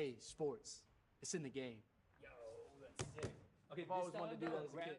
hey, sports. It's in the game. Yo, that's sick. Okay, I've always wanted to do that as a kid.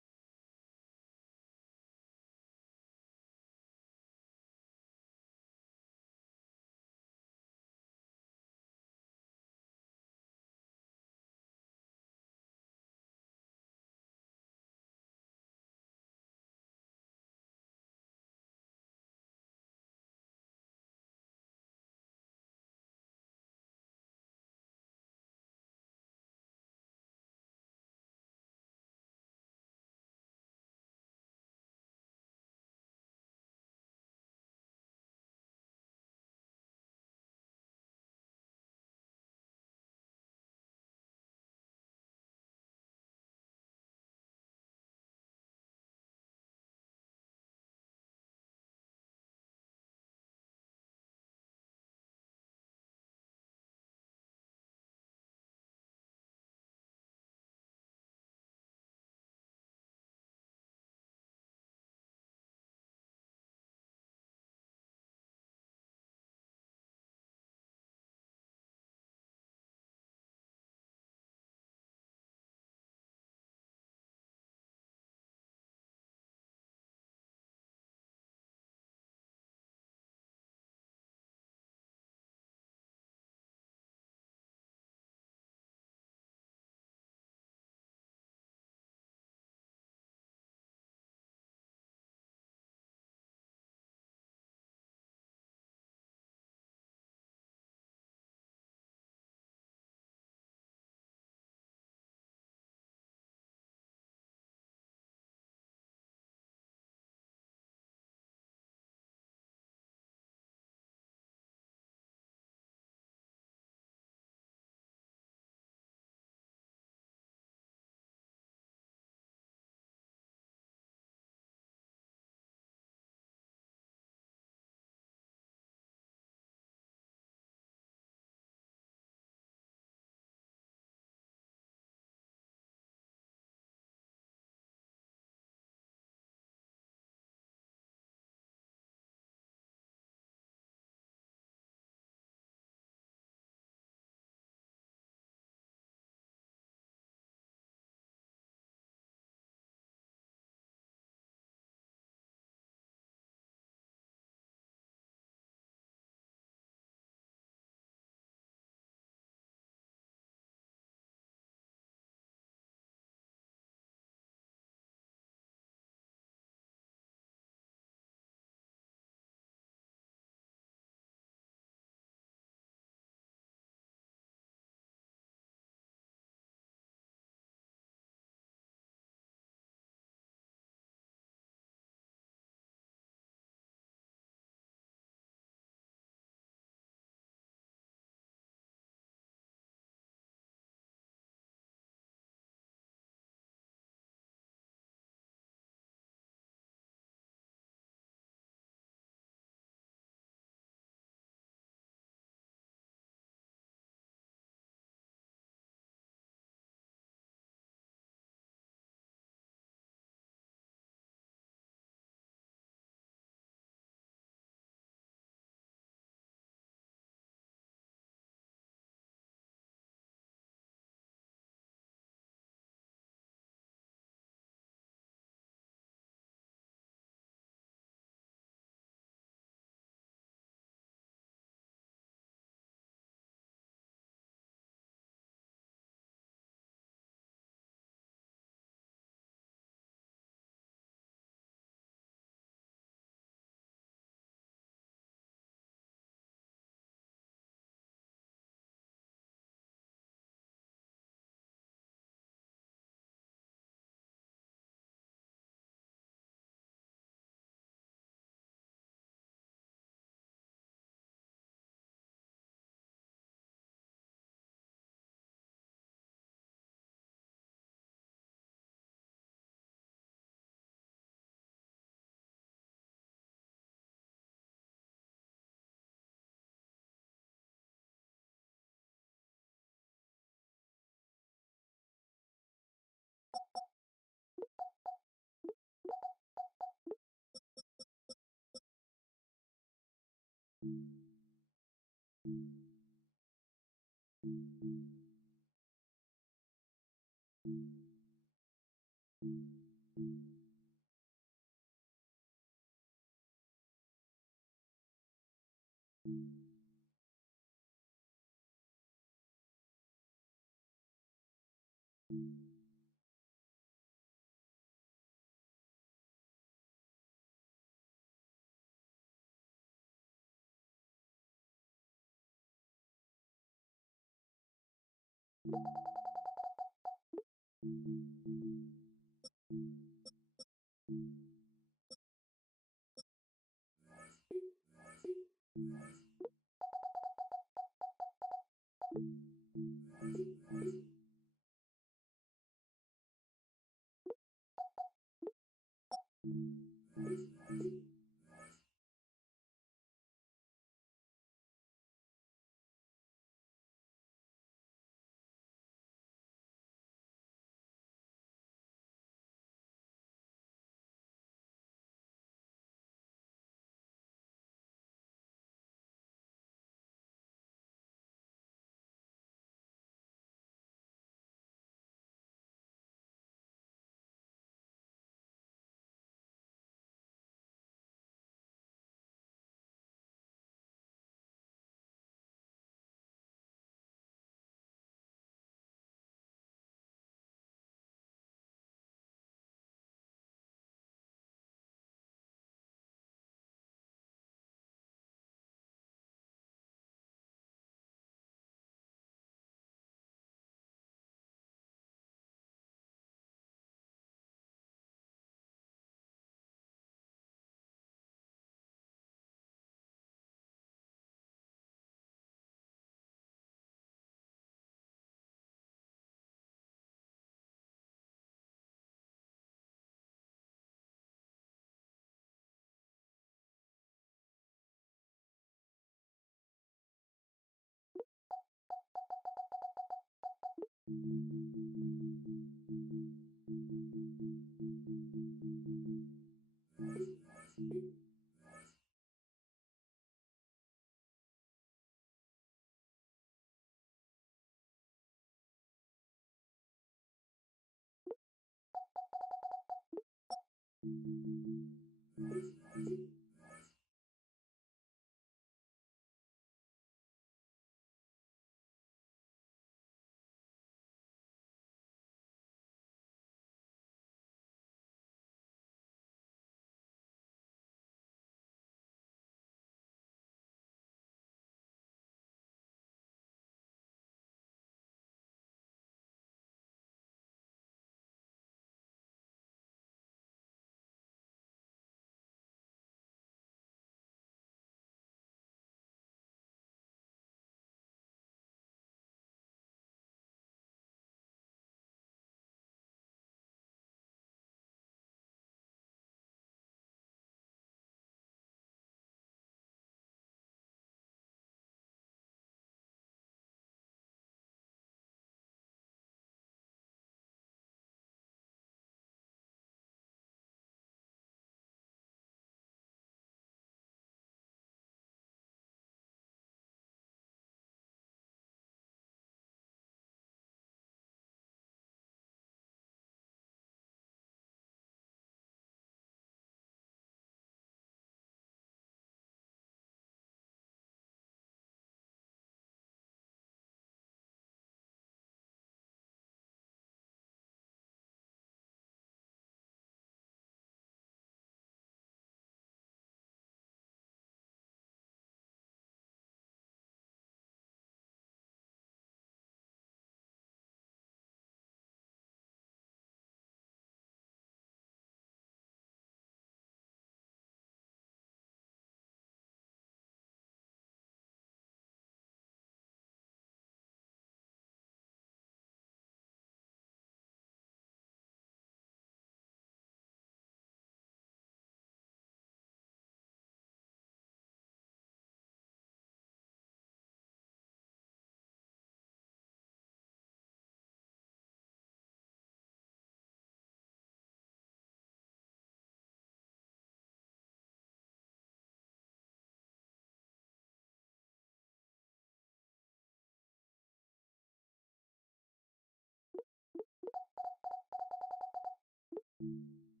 you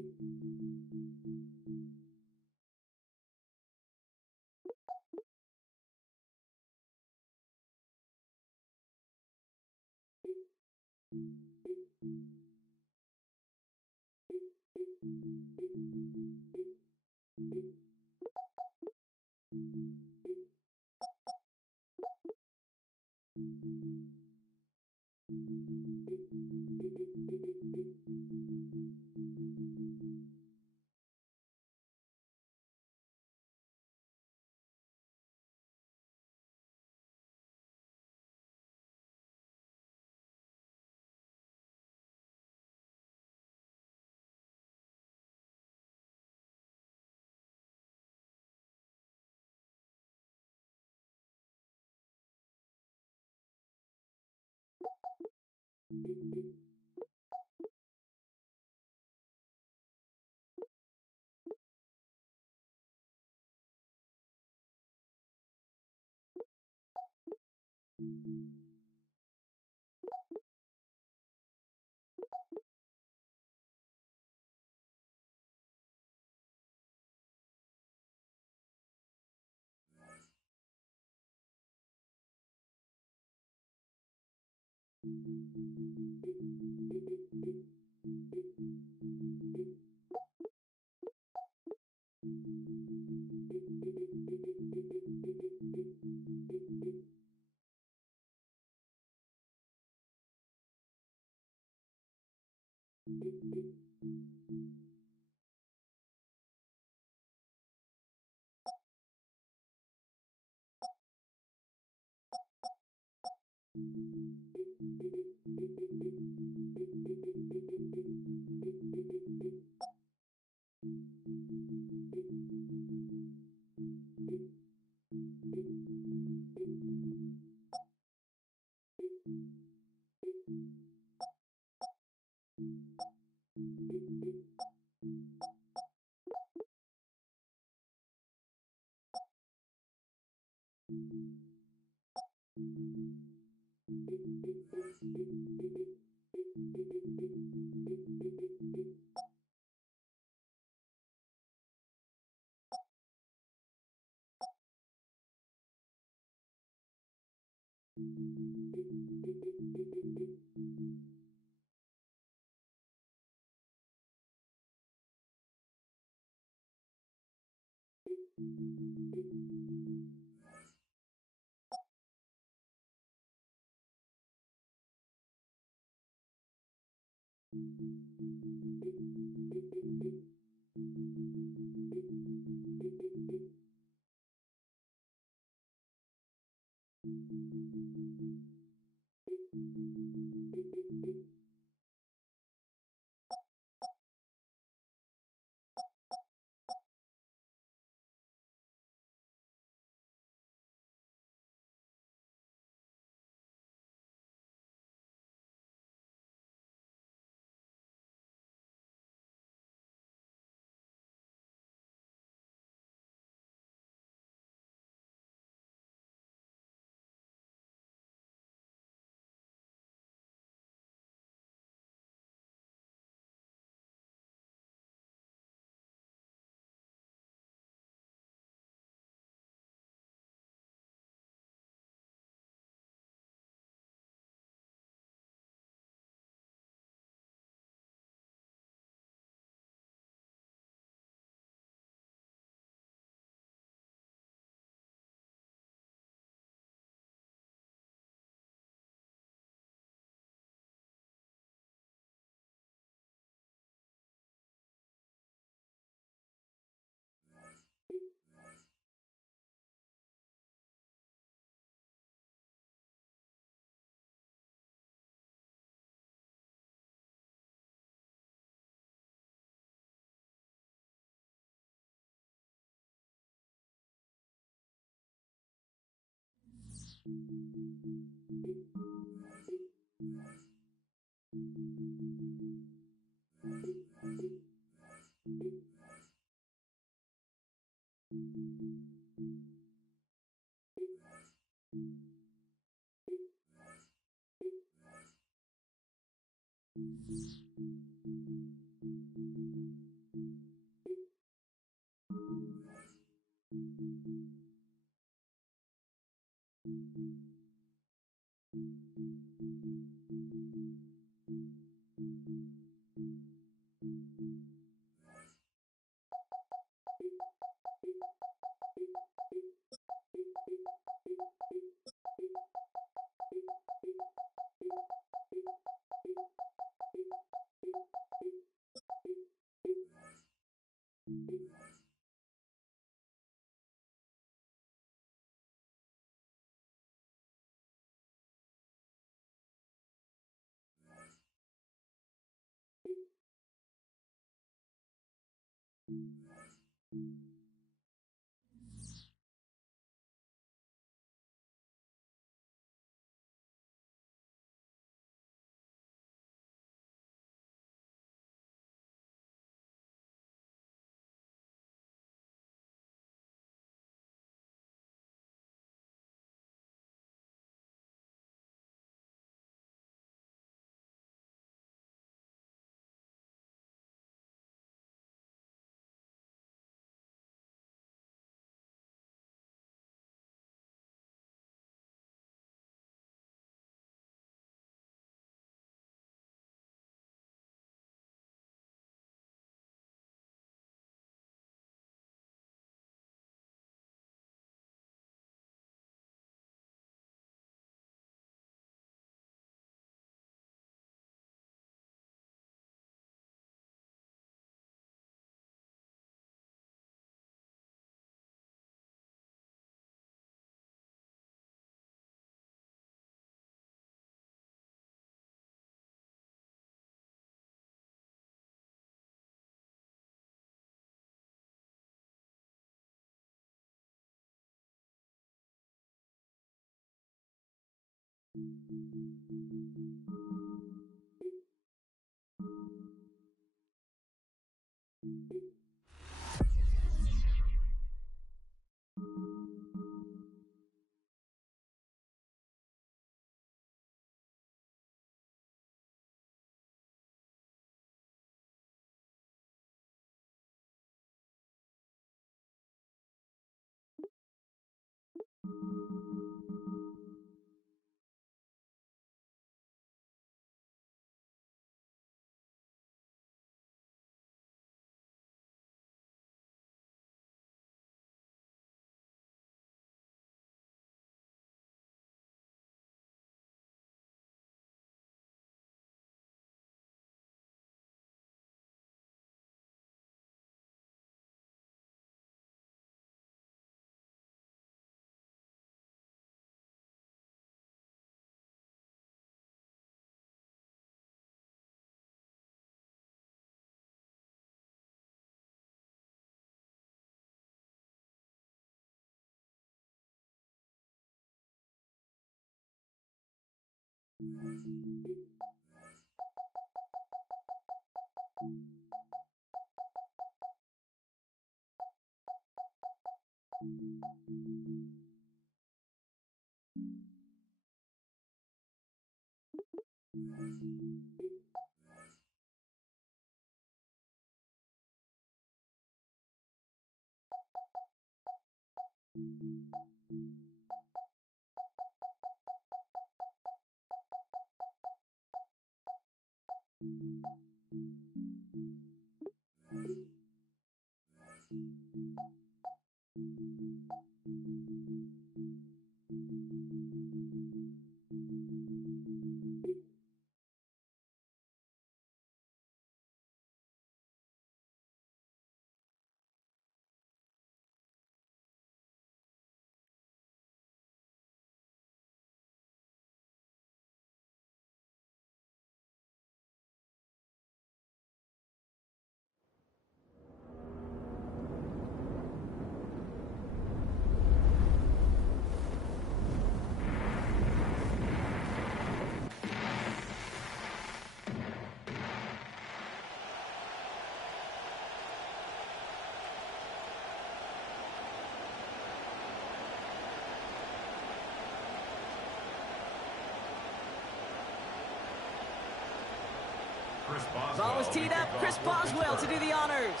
Ball was teed up. Chris Boswell to do the honors.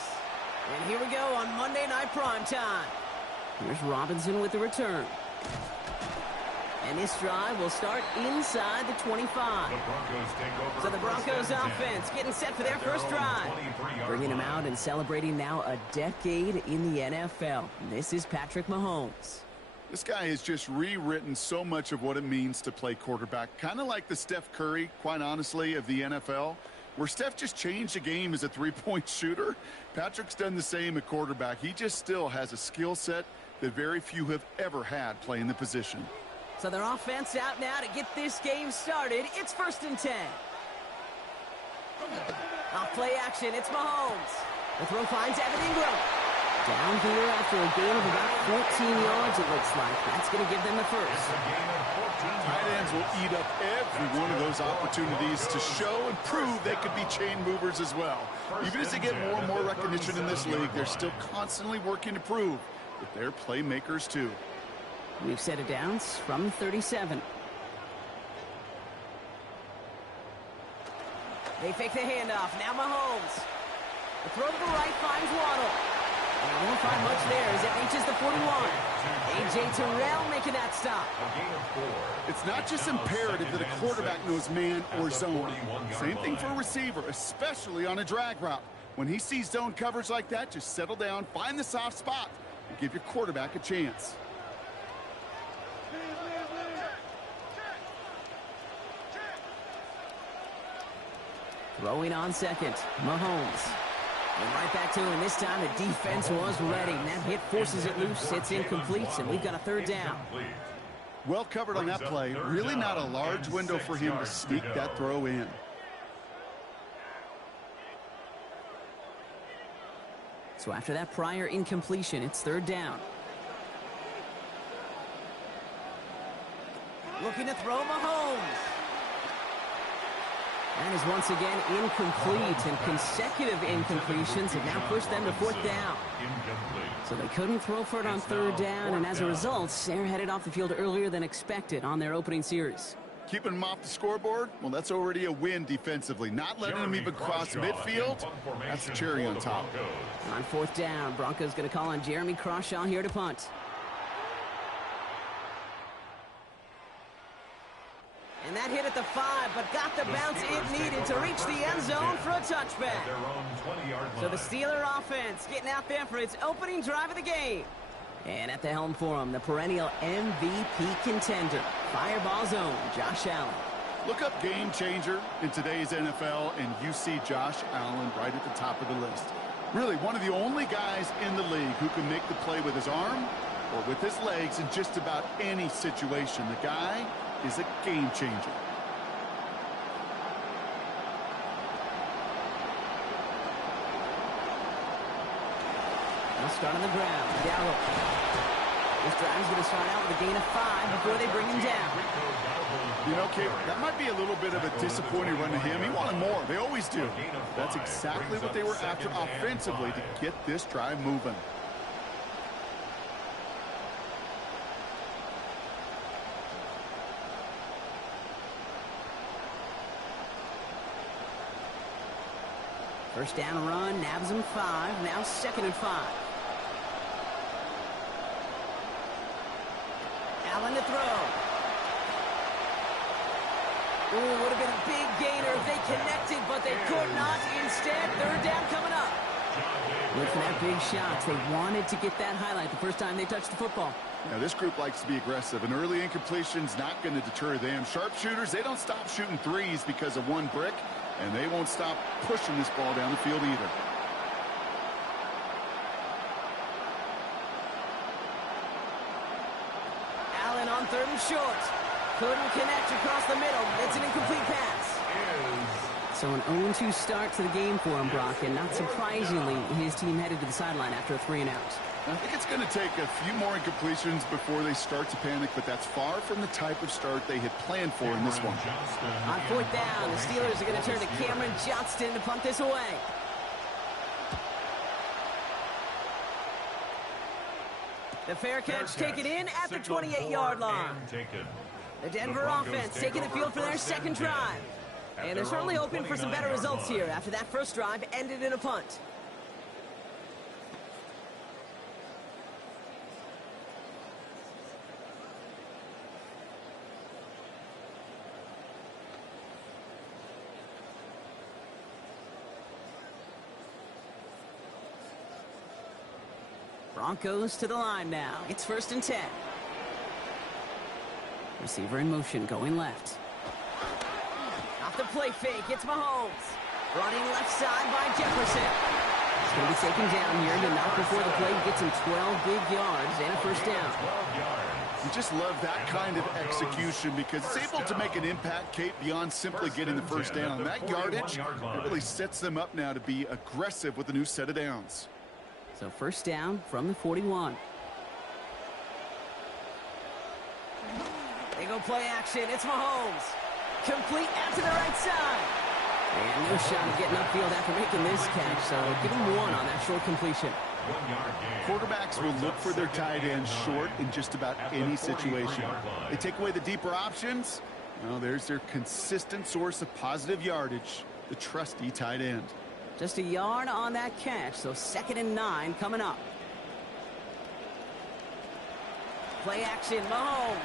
And here we go on Monday Night Primetime. Here's Robinson with the return. And this drive will start inside the 25. So the Broncos offense getting set for their first drive. Bringing him out and celebrating now a decade in the NFL. This is Patrick Mahomes. This guy has just rewritten so much of what it means to play quarterback. Kind of like the Steph Curry, quite honestly, of the NFL, where Steph just changed the game as a three-point shooter. Patrick's done the same at quarterback. He just still has a skill set that very few have ever had playing the position. So their offense out now to get this game started. It's 1st and 10. Off play action, it's Mahomes. The throw finds Evan Ingram. Down here after a gain of about 14 yards, it looks like. That's going to give them the first. Tight ends will eat up every one of those opportunities to show and prove they could be chain movers as well. Even as they get more and more recognition in this league, they're still constantly working to prove that they're playmakers too. We've set it down from 37. They fake the handoff. Now Mahomes. The throw to the right finds Waddle. And it won't find much there as it reaches the 41. A.J. Terrell making that stop. It's not just imperative that a quarterback knows man or zone. Same thing for a receiver, especially on a drag route. When he sees zone coverage like that, just settle down, find the soft spot, and give your quarterback a chance. Throwing on second, Mahomes. And right back to him. This time the defense was ready. And that hit forces it loose. It's incomplete, and we've got a 3rd down. Well covered on that play. Really not a large window for him to sneak that throw in. So after that prior incompletion, it's 3rd down. Looking to throw Mahomes. That is once again incomplete, and consecutive incompletions have now pushed them to 4th down. So they couldn't throw for it on 3rd down, and as a result, they're headed off the field earlier than expected on their opening series. Keeping them off the scoreboard, well, that's already a win defensively. Not letting them even cross midfield, that's the cherry on top. On 4th down, Broncos going to call on Jeremy Crawshaw here to punt. And that hit at the 5, but got the bounce it needed to reach the end zone for a touchback. So the Steeler offense getting out there for its opening drive of the game. And at the helm for him, the perennial MVP contender, Fireball Zone, Josh Allen. Look up game changer in today's NFL, and you see Josh Allen right at the top of the list. Really, one of the only guys in the league who can make the play with his arm or with his legs in just about any situation. The guy is a game changer. Now start on the ground. Gallup. This drive is going to start out with a gain of 5 before they bring him down. You know, Kate, that might be a little bit of a disappointing run to him. He wanted more. They always do. That's exactly what they were after offensively to get this drive moving. First down run, nabs him 5. Now 2nd and 5. Allen to throw. Ooh, would have been a big gainer if they connected, but they could not. Instead, 3rd down coming up. Look for that big shot. They wanted to get that highlight the first time they touched the football. Now, this group likes to be aggressive. An early incompletion's not going to deter them. Sharpshooters, they don't stop shooting threes because of one brick, and they won't stop pushing this ball down the field either. Allen on 3rd and short. Couldn't connect across the middle. It's an incomplete pass. So an 0-2 start to the game for him, Brock, and not surprisingly, his team headed to the sideline after a 3-and-out. I think it's going to take a few more incompletions before they start to panic, but that's far from the type of start they had planned for in this one. On 4th down, the Steelers are going to turn to Cameron Johnston to punt this away. The fair catch taken in at the 28-yard line. The Denver offense taking the field for their second drive. And they're certainly hoping for some better results here after that first drive ended in a punt. Broncos to the line now. It's 1st and 10. Receiver in motion, going left. Off the play fake, it's Mahomes. Running left side by Jefferson. He's going to be taken down here to knock before the play. Gets him 12 big yards and a first down. You just love that kind of execution because it's able to make an impact, Kate, beyond simply getting the first down. That yardage, it really sets them up now to be aggressive with a new set of downs. So first down from the 41. They go play action. It's Mahomes. Complete out to the right side. And no shot of getting upfield after making this catch, so give him 1 on that short completion. Quarterbacks will look for their tight ends short in just about any situation. They take away the deeper options. Well, there's their consistent source of positive yardage, the trusty tight end. Just a yard on that catch, so 2nd and 9 coming up. Play action, Mahomes.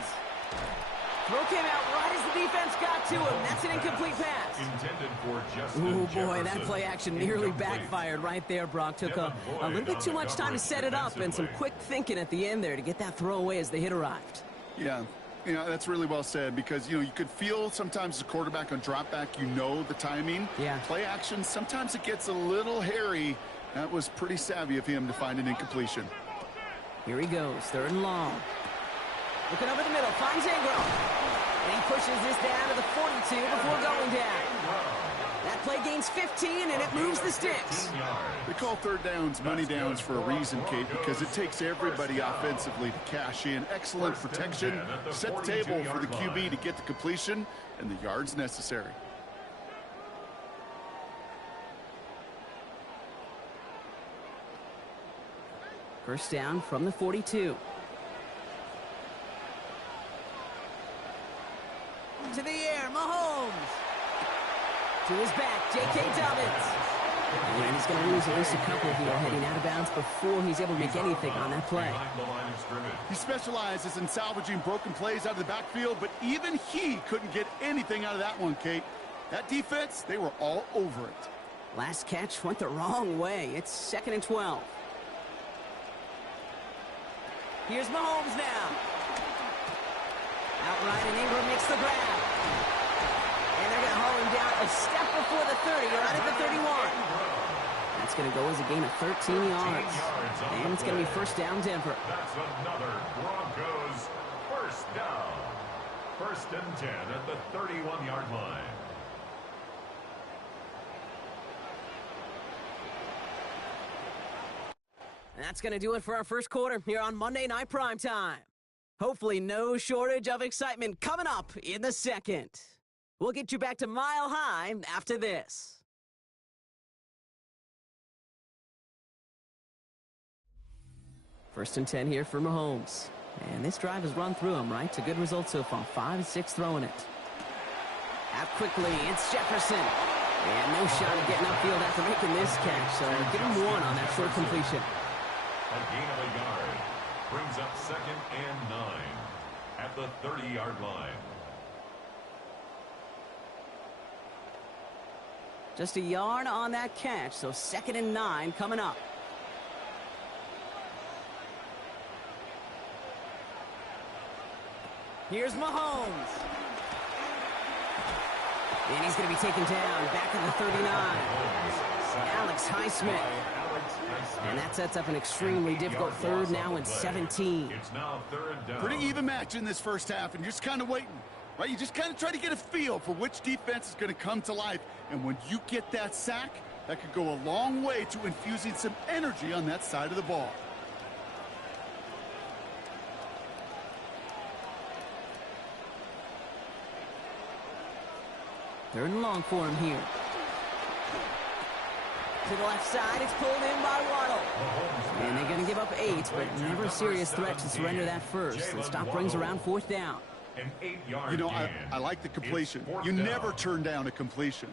Throw came out right as the defense got to him. That's an incomplete pass. Intended for Ooh, boy, that play action nearly backfired right there, Brock. Took a little bit too much time to set it up and some quick thinking at the end there to get that throw away as the hit arrived. Yeah. That's really well said because, you could feel sometimes the quarterback on drop back, the timing. Yeah. Play action, sometimes it gets a little hairy. That was pretty savvy of him to find an incompletion. Here he goes, 3rd and long. Looking over the middle, finds Ingram. And he pushes this down to the 42 before going down. That play gains 15, and it moves the sticks. They call third downs money downs for a reason, Kate, because it takes everybody offensively to cash in. Excellent protection, set the table for the QB to get the completion and the yards necessary. First down from the 42. To the air, Mahomes. To his back, J.K. Dobbins. And he's going to lose at least a couple here heading out of bounds before he's able to make anything on that play. He specializes in salvaging broken plays out of the backfield, but even he couldn't get anything out of that one, Kate. That defense, they were all over it. Last catch went the wrong way. It's 2nd and 12. Here's Mahomes now. Outright, and Ingram makes the grab. And they're going to haul him down a step before the 30, right at the 31. That's going to go as a gain of 13 yards. And it's going to be first down, Denver. That's another Broncos first down. 1st and 10 at the 31-yard line. And that's going to do it for our first quarter here on Monday Night Primetime. Hopefully no shortage of excitement coming up in the second. We'll get you back to Mile High after this. First and 10 here for Mahomes. And this drive has run through him, right? It's a good result so far. 5 and 6 throwing it. Out quickly, it's Jefferson. And no shot at getting upfield after making this catch, so give him 1 on that short completion. A gain of a yard. Brings up 2nd and 9 at the 30-yard line. Just a yard on that catch, so 2nd and 9 coming up. Here's Mahomes. And he's going to be taken down back at the 39. Alex Highsmith. And that sets up an extremely difficult 3rd now and 17. It's now 3rd down. Pretty even match in this first half, and you're just kind of waiting, right? You just kind of try to get a feel for which defense is going to come to life. And when you get that sack, that could go a long way to infusing some energy on that side of the ball. Third and long for him here. To the left side, it's pulled in by Waddle. And they're going to give up 8, but never a serious threat to surrender that first. The stop brings around 4th down. An 8-yard You know, gain. I like the completion. It's fourth You down. never turn down a completion.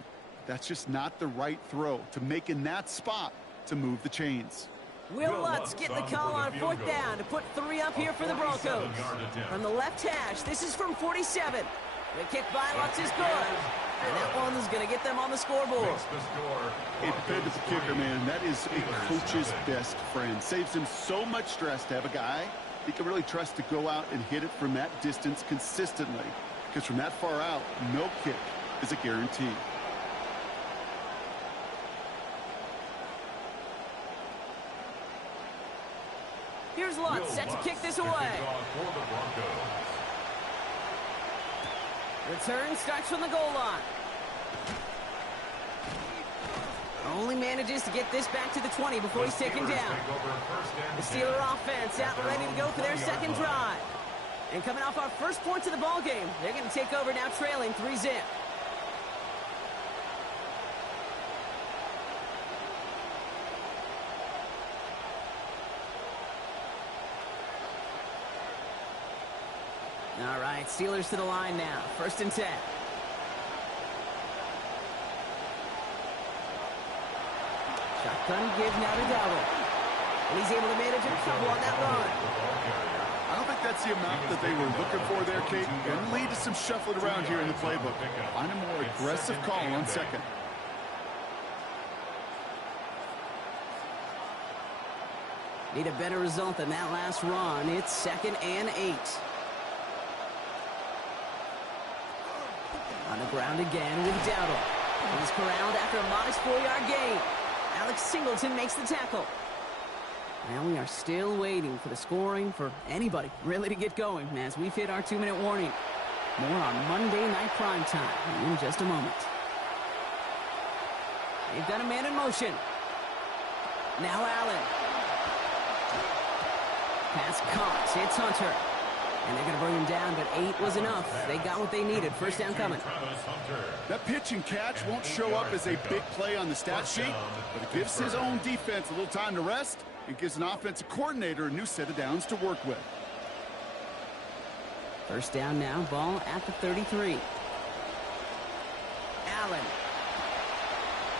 That's just not the right throw to make in that spot to move the chains. Will Will Lutz Lutz getting the on call for the on field 4th goal. down to put 3 up here for the Broncos. 47-yard attempt. From the left hash, this is from 47. The kick by Lutz is good. And that one is going to get them on the scoreboard. Makes the score. Hey, depend on the kicker, man. That is a coach's best friend. Saves him so much stress to have a guy he can really trust to go out and hit it from that distance consistently. Because from that far out, no kick is a guarantee. Here's Lutz, set to kick this away. Return starts from the goal line. Only manages to get this back to the 20 before he's taken down. The Steeler offense out and ready to go for their second drive. And coming off our first points of the ball game, they're going to take over now trailing 3-zip. All right, Steelers to the line now. 1st and 10. Shotgun give now to Dowdle. And he's able to manage a couple on that run. I don't think that's the amount that they were looking for there, Kate. And lead to some shuffling around here in the playbook. Find a more aggressive call on second. Need a better result than that last run. It's 2nd and 8. On the ground again with Dowdle. He's corralled after a modest 4-yard gain. Alex Singleton makes the tackle. Now we are still waiting for the scoring for anybody really to get going as we've hit our 2-minute warning. More on Monday Night Primetime in just a moment. They've got a man in motion. Now Allen. Pass caught. It's Hunter. And they're going to bring him down, but 8 was enough. They got what they needed. 1st down coming. That pitch and catch won't show up as a big play on the stat sheet, but it gives his own defense a little time to rest. It gives an offensive coordinator a new set of downs to work with. 1st down now, ball at the 33. Allen.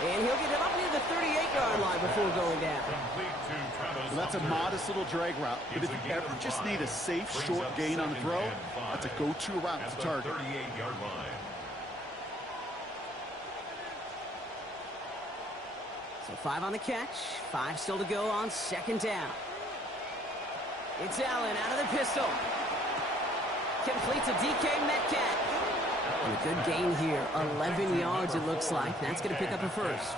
And he'll get it up near the 38-yard line before going down. Well, that's a modest little drag route, but if you ever just need a safe, short gain on the throw, that's a go-to route to target. 38-yard line. So 5 on the catch, 5 still to go on 2nd down. It's Allen out of the pistol. Completes a DK Metcalf. And a good gain here, 11 yards it looks like. That's going to pick up a 1st.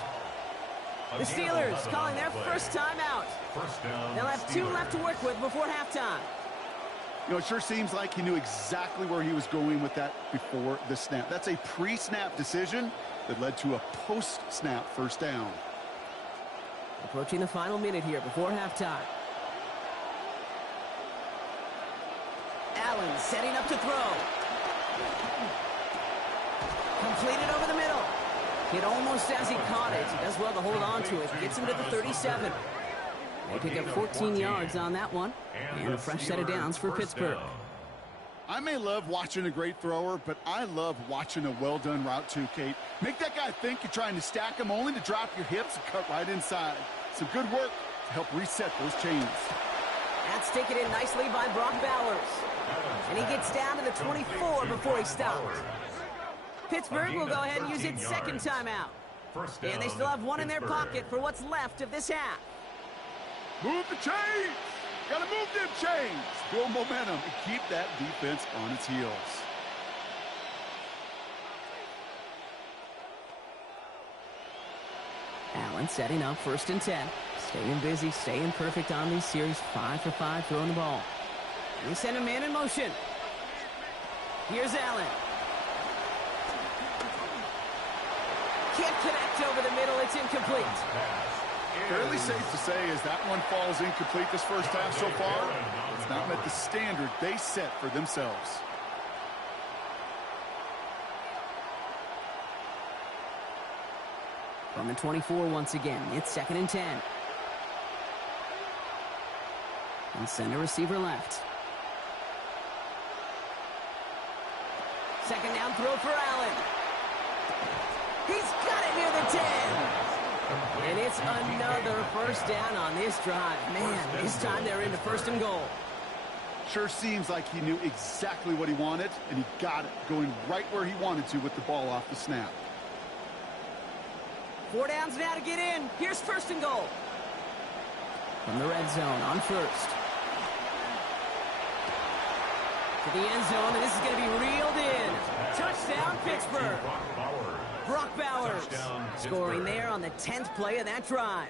The Steelers calling their first timeout. They'll have 2 left to work with before halftime. You know, it sure seems like he knew exactly where he was going with that before the snap. That's a pre-snap decision that led to a post-snap 1st down. Approaching the final minute here before halftime. Allen setting up to throw. Completed over the middle. Hit almost as he caught it. He does well to hold on to it. Gets him to the 37. They pick up 14 yards on that one. And a fresh set of downs for Pittsburgh. I may love watching a great thrower, but I love watching a well-done route too, Kate. Make that guy think you're trying to stack him only to drop your hips and cut right inside. Some good work to help reset those chains. That's taken in nicely by Brock Bowers. And he gets down to the 24 before he stops. Pittsburgh will go ahead and use its 2nd timeout. And they still have 1 in their pocket for what's left of this half. Move the chains! Gotta move them chains! Build momentum and keep that defense on its heels. Allen setting up 1st and 10. Staying busy, staying perfect on these series. 5 for 5 throwing the ball. And they send a man in motion. Here's Allen. Can't connect over the middle. It's incomplete. Fairly safe to say as that one falls incomplete this first half so far, it's not met the standard they set for themselves. From the 24 once again, it's 2nd and 10. And send a receiver left. Second down throw for Allen. He's got it near the 10. And it's another first down on this drive. Man, this time they're into first and goal. Sure seems like he knew exactly what he wanted, and he got it, going right where he wanted to with the ball off the snap. 4 downs now to get in. Here's first and goal. From the red zone on first. To the end zone, and this is going to be reeled in. Touchdown, Pittsburgh. Brock Bowers scoring there on the 10th play of that drive.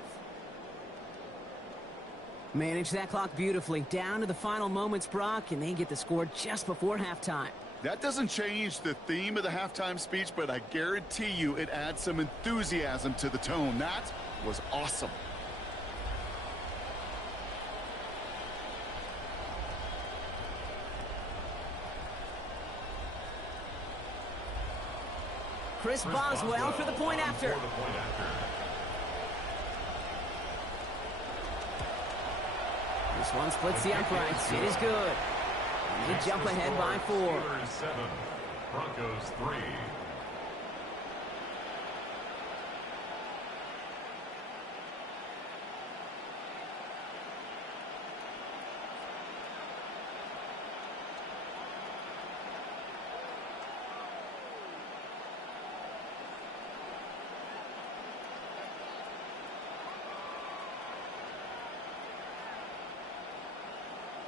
Manage that clock beautifully. Down to the final moments, Brock, and they get the score just before halftime. That doesn't change the theme of the halftime speech, but I guarantee you it adds some enthusiasm to the tone. That was awesome. Chris Boswell for the point after. This one splits the uprights. It is good. They jump ahead by 4. Steelers 7, Broncos 3.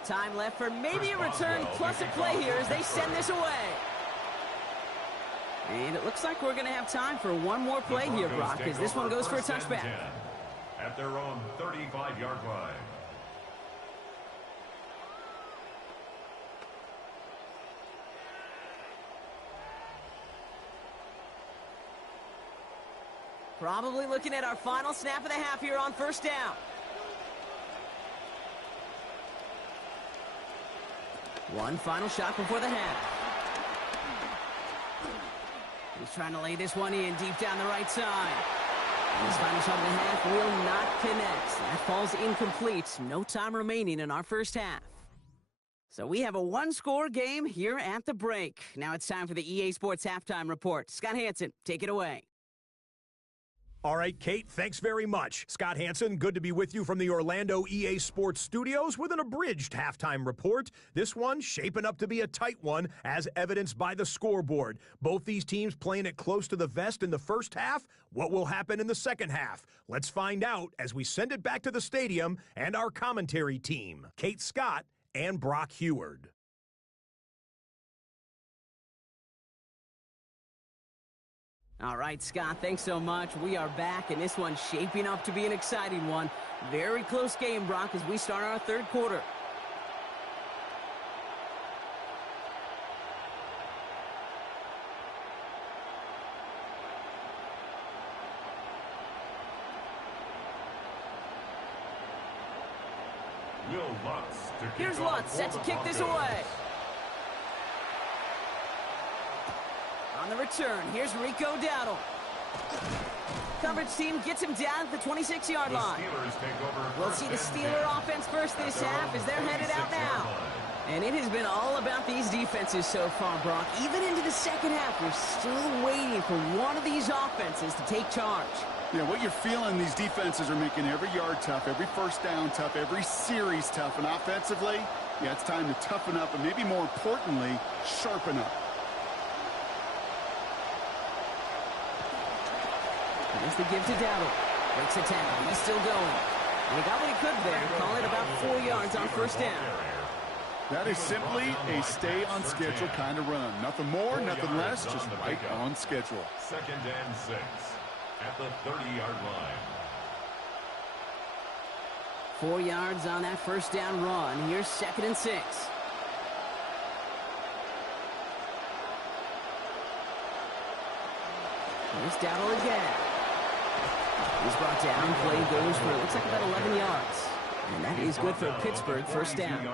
Time left for maybe a return plus a play here as they send this away. And it looks like we're going to have time for one more play here, Brock, as this one goes for a touchback. At their own 35-yard line. Probably looking at our final snap of the half here on first down. One final shot before the half. He's trying to lay this one in deep down the right side. This final shot of the half will not connect. That falls incomplete. No time remaining in our first half. So we have a one-score game here at the break. Now it's time for the EA Sports Halftime Report. Scott Hanson, take it away. All right, Kate, thanks very much. Scott Hanson, good to be with you from the Orlando EA Sports Studios with an abridged halftime report. This one shaping up to be a tight one, as evidenced by the scoreboard. Both these teams playing it close to the vest in the first half. What will happen in the second half? Let's find out as we send it back to the stadium and our commentary team, Kate Scott and Brock Heward. All right, Scott, thanks so much. We are back, and this one's shaping up to be an exciting one. Very close game, Brock, as we start our third quarter. Will Lutz to kick Here's off Lutz, set to for the kick this Broncos. away. On the return, here's Rico Dowdle. Coverage team gets him down at the 26-yard The line. Steelers take over We'll first see the and Steeler 10 offense first this at their half own as they're headed out 26-yard now. line. And it has been all about these defenses so far, Brock. Even into the second half, we're still waiting for one of these offenses to take charge. Yeah, what you're feeling, these defenses are making every yard tough, every first down tough, every series tough. And offensively, yeah, it's time to toughen up and maybe more importantly, sharpen up. Here's the give to Dowdle. Breaks the tackle. He's still going. And he got what he could there. Call it about 4 yards on first down. That is simply a stay-on-schedule kind of run. Nothing more, nothing less, just right on schedule. 2nd and 6 at the 30-yard line. 4 yards on that first down run. Here's 2nd and 6. Here's Dowdle again. He's brought down. Play goes for, it looks like about 11 yards. And that is good for Pittsburgh first down.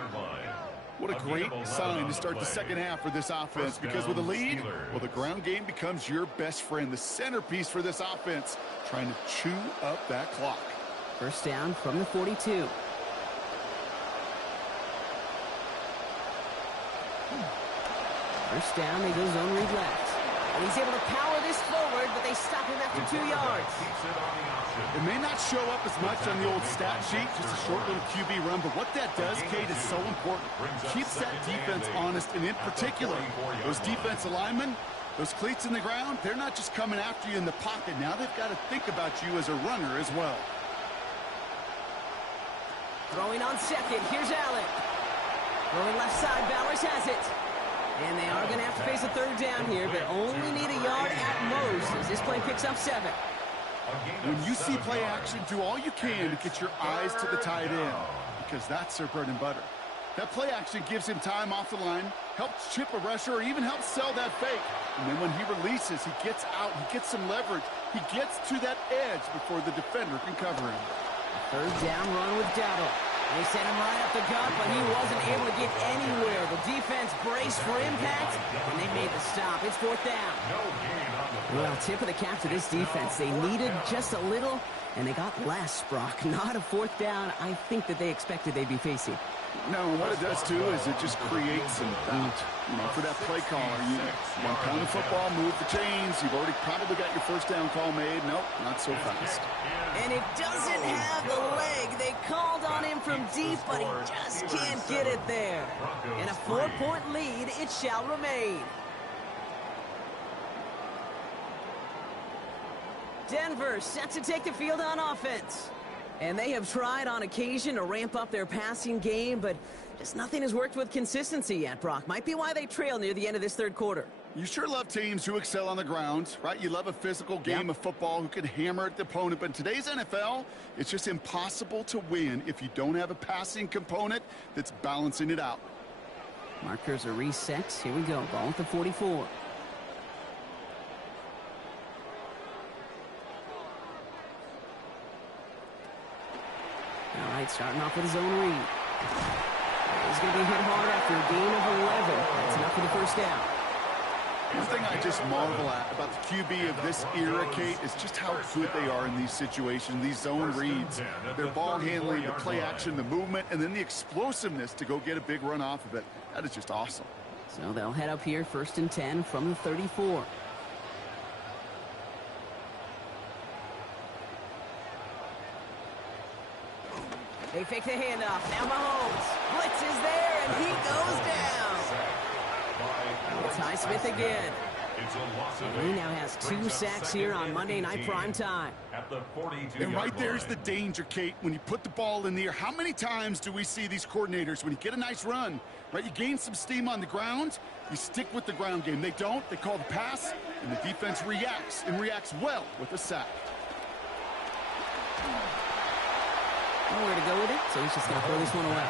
What a great sign to start the second half for this offense, because with a lead, well, the ground game becomes your best friend, the centerpiece for this offense, trying to chew up that clock. First down from the 42. First down, they go zone read left. And he's able to power this forward, but they stop him after 2 yards. It may not show up as much on the old stat sheet, just a short little QB run, but what that does, Kate, is so important. Keeps that defense honest, and in particular, those defensive linemen, those cleats in the ground, they're not just coming after you in the pocket. Now they've got to think about you as a runner as well. Throwing on second, here's Allen. Throwing left side, Bowers has it. And they are going to have to face a third down here, but only need a yard at most as this play picks up 7. When you see play action, do all you can to get your eyes to the tight end, because that's their bread and butter. That play action gives him time off the line, helps chip a rusher, or even helps sell that fake. And then when he releases, he gets out, he gets some leverage. He gets to that edge before the defender can cover him. Third down run with Dowdle. They sent him right up the gut, but he wasn't able to get anywhere. The defense braced for impact, and they made the stop. It's 4th down. Well, tip of the cap to this defense. They needed just a little, and they got less, Brock. Not a 4th down I think that they expected they'd be facing. No, and what it does, too, is it just creates some doubt. You know, for that play caller, you want to pound the football, move the chains. You've already probably got your first down call made. Nope, not so fast. And it doesn't have the leg. They called on him from deep, but he just can't get it there. And a 4-point lead, it shall remain. Denver set to take the field on offense. And they have tried on occasion to ramp up their passing game, but just nothing has worked with consistency yet, Brock. Might be why they trail near the end of this third quarter. You sure love teams who excel on the ground, right? You love a physical game of football who can hammer at the opponent. But in today's NFL, it's just impossible to win if you don't have a passing component that's balancing it out. Markers are reset. Here we go. Ball at the 44. All right, starting off with his own read. He's going to be hit hard after a gain of 11. That's enough for the first down. One thing I just marvel at about the QB of this era, Kate, is just how good they are in these situations, these zone reads. Their ball handling, the play action, the movement, and then the explosiveness to go get a big run off of it. That is just awesome. So they'll head up here, 1st and 10 from the 34. They fake the handoff. Now Mahomes. Blitz is there, and he goes down. It's Highsmith again. He now has 2 sacks here on Monday Night Prime Time. And right there's the danger, Kate. When you put the ball in the air, how many times do we see these coordinators, when you get a nice run, right, you gain some steam on the ground, you stick with the ground game. They don't. They call the pass, and the defense reacts, and reacts well with a sack. Nowhere to go with it, so he's just going to throw this one away.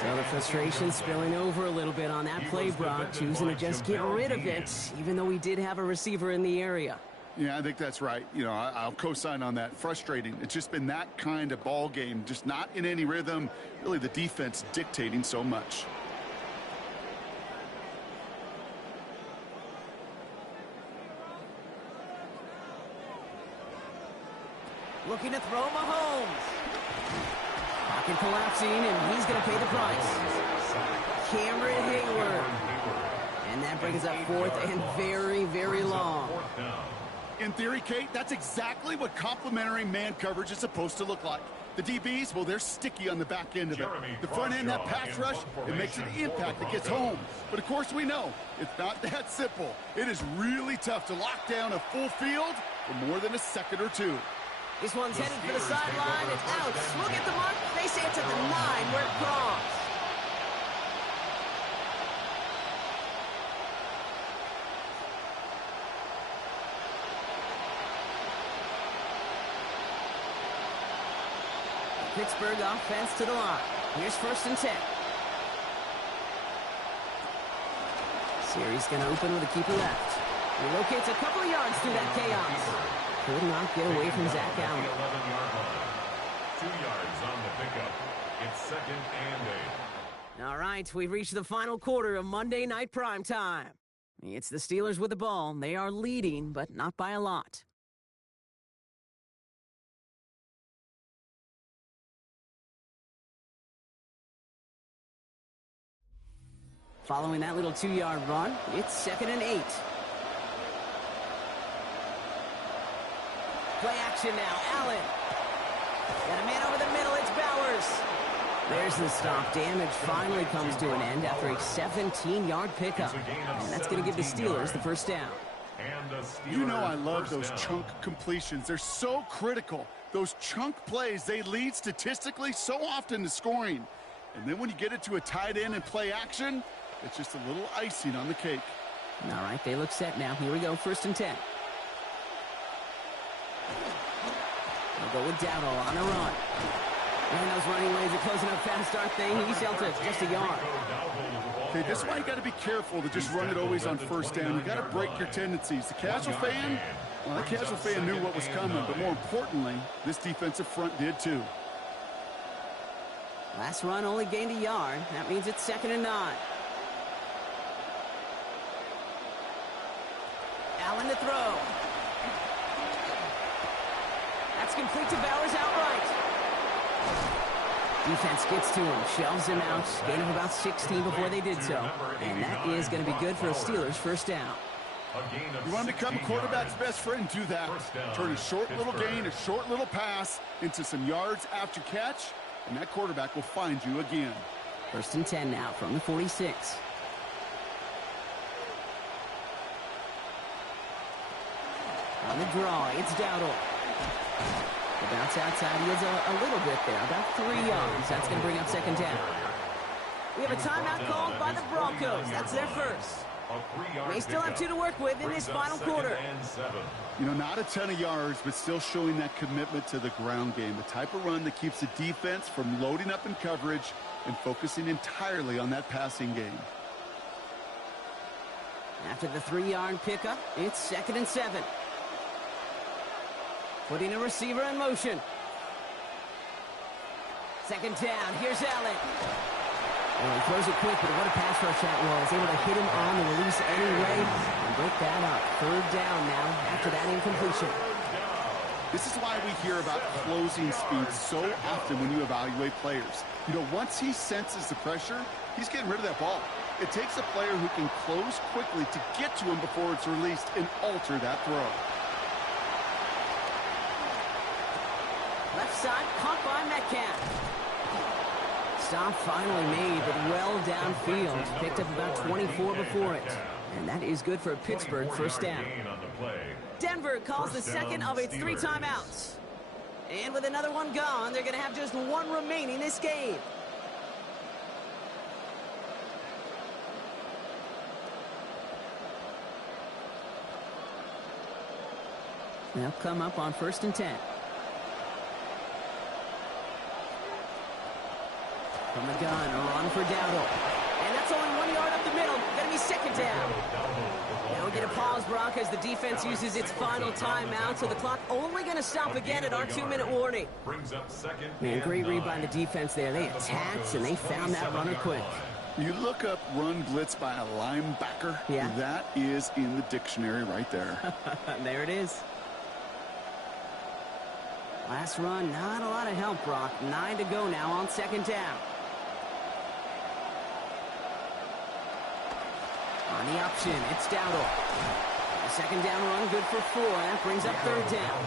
So the frustration spilling over a little bit on that play, Brock, choosing to just get rid of it, even though we did have a receiver in the area. Yeah, I think that's right. You know, I'll co-sign on that. Frustrating. It's just been that kind of ball game, just not in any rhythm. Really, the defense dictating so much. Looking to throw Mahomes. Pocket collapsing, and he's going to pay the price. Cameron Hayward. And that brings up 4th and very, very long. In theory, Kate, that's exactly what complementary man coverage is supposed to look like. The DBs, well, they're sticky on the back end of it. The front end, that pass rush, it makes an impact that gets home. But, of course, we know it's not that simple. It is really tough to lock down a full field for more than a second or two. This one's headed for the sideline. It's out. Look at the mark. They say it's at the 9 where it crossed. Pittsburgh offense to the line. Here's 1st and 10. Series going to open with a keeper left. He locates a couple of yards through that chaos. Could not get away from Zach Allen. 2 yards on the pickup. It's 2nd and 8. All right, we've reached the final quarter of Monday Night Prime Time. It's the Steelers with the ball. They are leading, but not by a lot. Following that little 2-yard run, it's 2nd and 8. Play action now. Allen. Got a man over the middle. It's Bowers. There's the stop. Damage finally comes to an end after a 17-yard pickup. And that's going to give the Steelers the first down. You know I love those chunk completions. They're so critical. Those chunk plays, they lead statistically so often to scoring. And then when you get it to a tight end and play action, it's just a little icing on the cake. All right, they look set now. Here we go, 1st and 10. They'll go with Dowdle on a run. And those running lanes are closing up fast, aren't they? He's held to just a yard. Okay, this is why you got to be careful to just run it always on 1st down. You got to break your tendencies. The casual fan, well, the casual fan knew what was coming, but more importantly, this defensive front did too. Last run only gained a yard. That means it's 2nd and 9. Allen to throw. That's complete to Bowers outright. Defense gets to him, shoves him out, gain of about 16 before they did so. And that is going to be good for a Steelers 1st down. You want to become a quarterback's best friend? Do that. Turn a short little gain, a short little pass into some yards after catch, and that quarterback will find you again. 1st and 10 now from the 46. On the draw, it's Dowdle. The bounce outside yields a little bit there, about 3 yards. That's going to bring up 2nd down. We have a timeout called by the Broncos. That's their first. They still have 2 to work with in this final quarter. You know, not a ton of yards, but still showing that commitment to the ground game. The type of run that keeps the defense from loading up in coverage and focusing entirely on that passing game. After the 3-yard pickup, it's 2nd and 7. Putting a receiver in motion. 2nd down. Here's Allen. And he throws it quick, but what a pass rush that was. Able to hit him on the release anyway and break that up. 3rd down now after that incompletion. This is why we hear about closing speed so often when you evaluate players. You know, once he senses the pressure, he's getting rid of that ball. It takes a player who can close quickly to get to him before it's released and alter that throw. Left side, caught by Metcalf. Stop finally made, but well downfield. Picked up about 24 before it. And that is good for a Pittsburgh 1st down. Denver calls the second of its 3 timeouts. And with another one gone, they're going to have just 1 remaining this game. They'll come up on 1st and 10. From the gun, a run for Dowdle. And that's only 1 yard up the middle. Going to be 2nd down. Now we get a pause, Brock, as the defense uses its final timeout. So the clock only going to stop again at our 2-minute warning. Man, great read by the defense there. They attacked, and they found that runner quick. You look up run blitz by a linebacker. Yeah. That is in the dictionary right there. There it is. Last run, not a lot of help, Brock. 9 to go now on 2nd down. On the option, it's Dowdle. A 2nd down run, good for 4. That brings up 3rd down.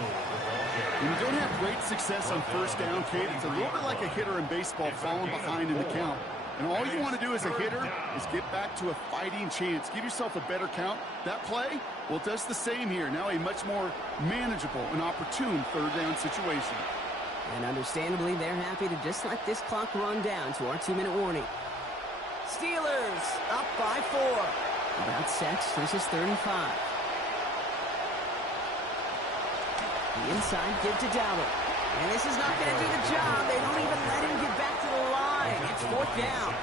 When you don't have great success on 1st down, Kate, it's a little bit like a hitter in baseball falling behind in the count. And all you want to do as a hitter is get back to a fighting chance. Give yourself a better count. That play, well, it does the same here. Now a much more manageable and opportune 3rd down situation. And understandably, they're happy to just let this clock run down to our 2-minute warning. Steelers up by 4. About set. This is 3rd and 5. The inside give to Dowdle. And this is not going to do the job. They don't even let him get back to the line. It's 4th down.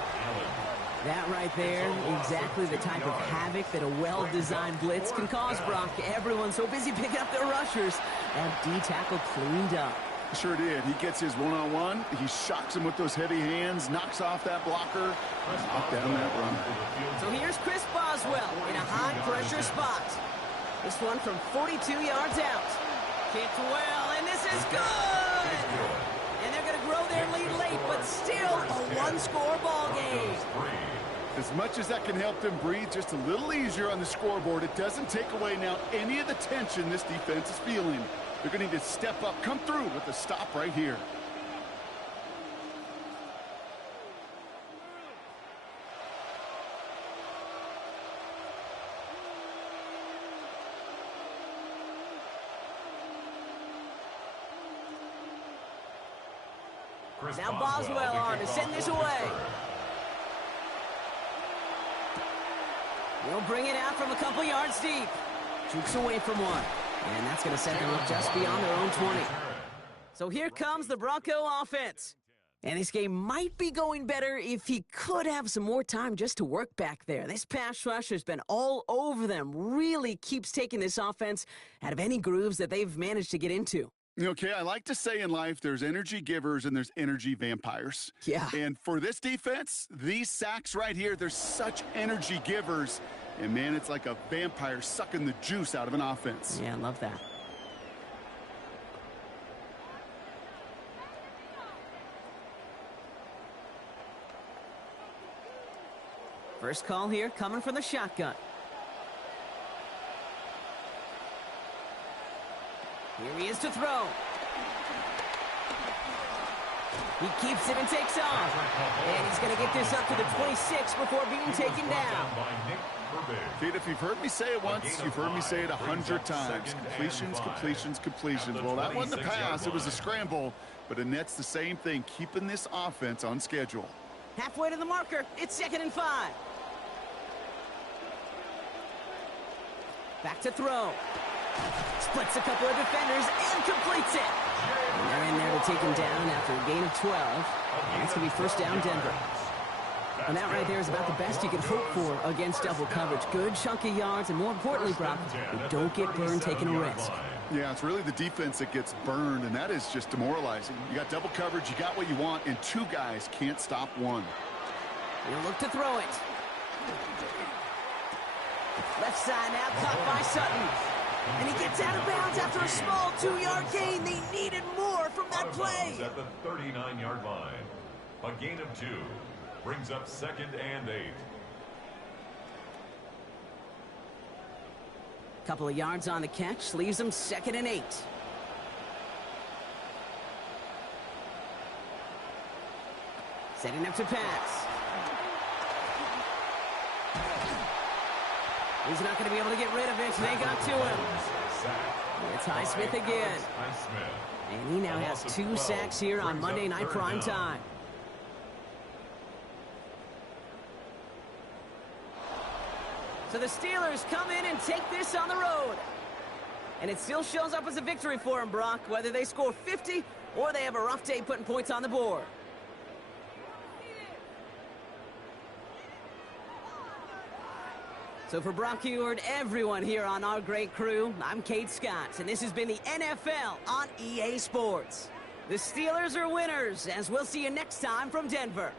That right there, exactly the type of havoc that a well-designed blitz can cause, Brock. Everyone's so busy picking up their rushers. That D-tackle cleaned up. Sure did. He gets his one-on-one. He shocks him with those heavy hands, knocks off that blocker, knocked down that runner. So here's Chris Boswell in a high-pressure spot. This one from 42 yards out. Kicked well, and this is good! And they're going to grow their lead late, but still a 1-score ball game. As much as that can help them breathe just a little easier on the scoreboard, it doesn't take away now any of the tension this defense is feeling. They're going to need to step up, come through with a stop right here. Now Boswell on to send this away. He'll bring it out from a couple yards deep. Jukes away from one. And that's going to set them up just beyond their own 20. So here comes the Bronco offense. And this game might be going better if he could have some more time just to work back there. This pass rush has been all over them. Really keeps taking this offense out of any grooves that they've managed to get into. Okay, I like to say in life there's energy givers and there's energy vampires. Yeah. And for this defense, these sacks right here, they're such energy givers. And, man, it's like a vampire sucking the juice out of an offense. Yeah, I love that. First call here coming from the shotgun. Here he is to throw. He keeps it and takes off. And he's going to get this up to the 26 before being taken down. Kate, if you've heard me say it once, you've heard me say it 100 times. Completions, completions, completions. Well, that wasn't a pass. It was a scramble. But Annette's the same thing, keeping this offense on schedule. Halfway to the marker. It's 2nd and 5. Back to throw. Splits a couple of defenders and completes it. And they're in there to take him down after a gain of 12. And it's going to be first down Denver. And that right there is about the best you could hope for against double coverage. Good chunky yards, and more importantly, Brock, you don't get burned taking a risk. Yeah, it's really the defense that gets burned, and that is just demoralizing. You got double coverage, you got what you want, and two guys can't stop one. He'll look to throw it. Left side now, caught by Sutton. And he gets out of bounds after a small 2-yard gain. They needed more from that play. At the 39-yard line. A gain of 2 brings up 2nd and 8. Couple of yards on the catch, leaves them 2nd and 8. Setting up to pass. He's not going to be able to get rid of it. They got to him. It's Highsmith again. And he now has 2 sacks here on Monday Night Prime Time. So the Steelers come in and take this on the road. And it still shows up as a victory for them, Brock, whether they score 50 or they have a rough day putting points on the board. So for Brock Huard, everyone here on our great crew, I'm Kate Scott, and this has been the NFL on EA Sports. The Steelers are winners, as we'll see you next time from Denver.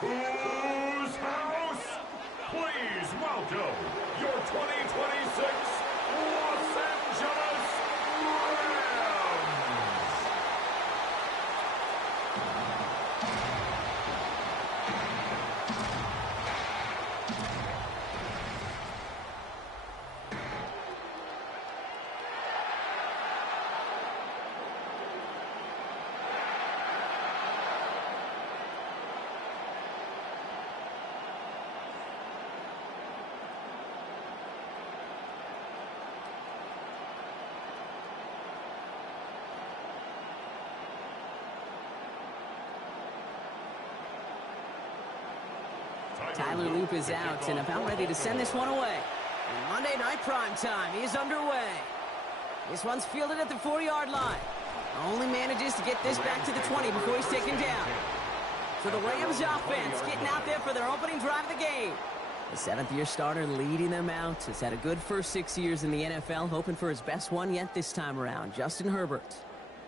Whose house? Please welcome your 2026 Los Angeles Rams. Tyler Loop is out and about ready to send this one away. And Monday Night Primetime is underway. This one's fielded at the 4-yard line. Only manages to get this back to the 20 before he's taken down. So the Rams offense getting out there for their opening drive of the game. The 7th-year starter leading them out. Has had a good first 6 years in the NFL, hoping for his best one yet this time around. Justin Herbert.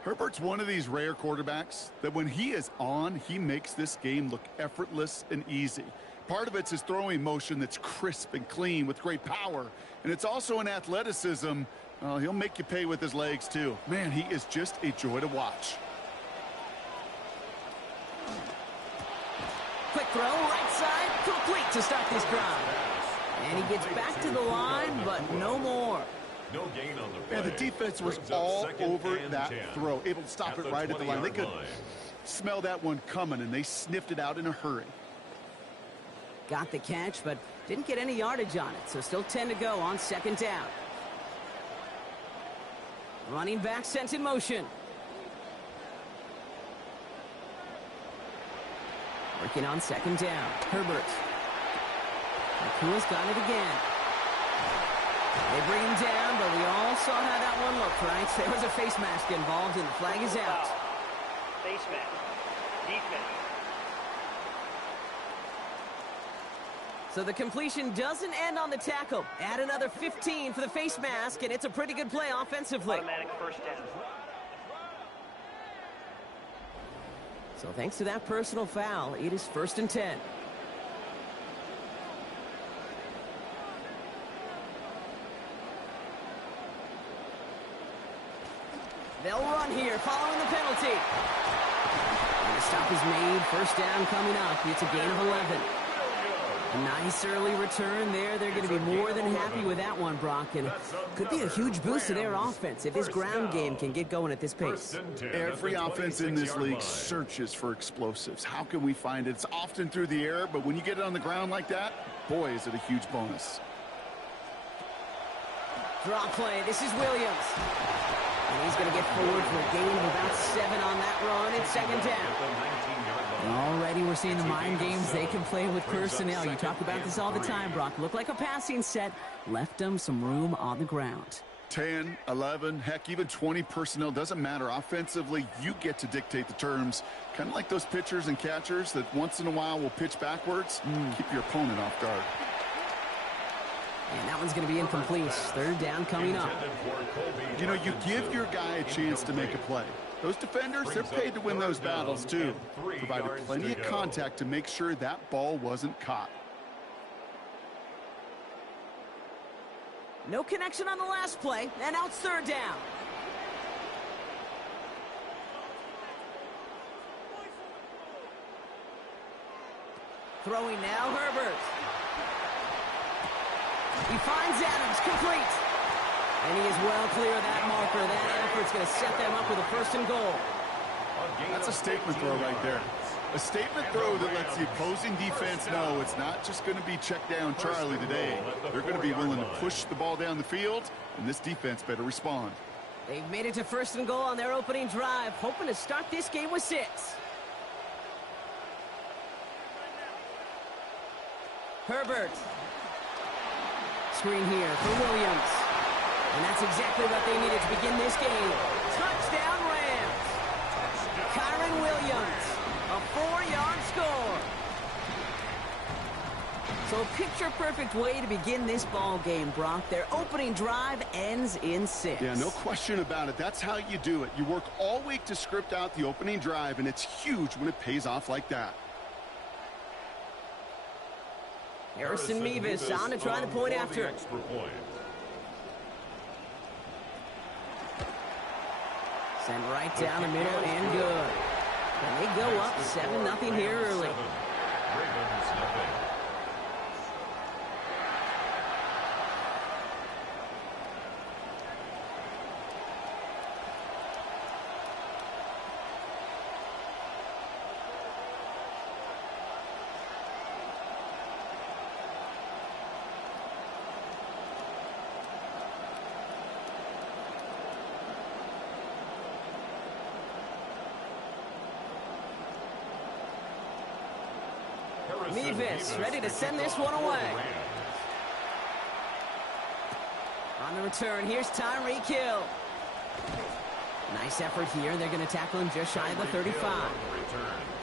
Herbert's one of these rare quarterbacks that when he is on, he makes this game look effortless and easy. Part of it's his throwing motion that's crisp and clean with great power. And it's also an athleticism. He'll make you pay with his legs, too. Man, he is just a joy to watch. Quick throw, right side, complete to start this drive. And he gets back to the line, but no more. No gain on the play. Yeah, the defense was all over that throw, able to stop it right at the line. They could smell that one coming, and they sniffed it out in a hurry. Got the catch, but didn't get any yardage on it, so still 10 to go on 2nd down. Running back sent in motion. Working on 2nd down. Herbert. Nakua's got it again. They bring him down, but we all saw how that one looked, right? There was a face mask involved, and the flag is out. Face mask. Defense. So the completion doesn't end on the tackle. Add another 15 for the face mask, and it's a pretty good play offensively. Automatic first down. So thanks to that personal foul, it is 1st and 10. They'll run here following the penalty. And the stop is made. 1st down coming up. It's a gain of 11. A nice early return there. They're going to be more than happy with that one, Brock. And could be a huge boost to their offense if this ground game can get going at this pace. Every offense in this league searches for explosives. How can we find it? It's often through the air, but when you get it on the ground like that, boy, is it a huge bonus. Draw play. This is Williams. And he's going to get forward for a gain of about 7 on that run. It's 2nd down. Already we're seeing the mind games they can play with personnel. You talk about this all the time, Brock. Looked like a passing set. Left them some room on the ground. 10, 11, heck, even 20 personnel. Doesn't matter. Offensively, you get to dictate the terms. Kind of like those pitchers and catchers that once in a while will pitch backwards. Keep your opponent off guard. And that one's going to be incomplete. 3rd down coming up. You know, you give your guy a chance to make a play. Those defenders, they're paid to win those battles, too. Provided plenty of contact to make sure that ball wasn't caught. No connection on the last play, and now it's 3rd down. Throwing now, Herbert. He finds Adams, complete. And he is well clear of that marker. That effort's going to set them up with a 1st and goal. That's a statement throw right there. A statement throw that lets the opposing defense know it's not just going to be check down Charlie today. They're going to be willing to push the ball down the field, and this defense better respond. They've made it to 1st and goal on their opening drive, hoping to start this game with 6. Herbert. Screen here for Williams. And that's exactly what they needed to begin this game. Touchdown Rams. Kyren Williams, a 4-yard score. So a picture-perfect way to begin this ball game, Brock. Their opening drive ends in 6. Yeah, no question about it. That's how you do it. You work all week to script out the opening drive, and it's huge when it pays off like that. Harrison Mevis on to try the point after. Extra point. Sent right down the middle and good. And they go up 7-0 here early. Ravens nothing. Mevis ready to send this one away. On the return, here's Tyreek Hill. Nice effort here. They're going to tackle him just shy of the 35.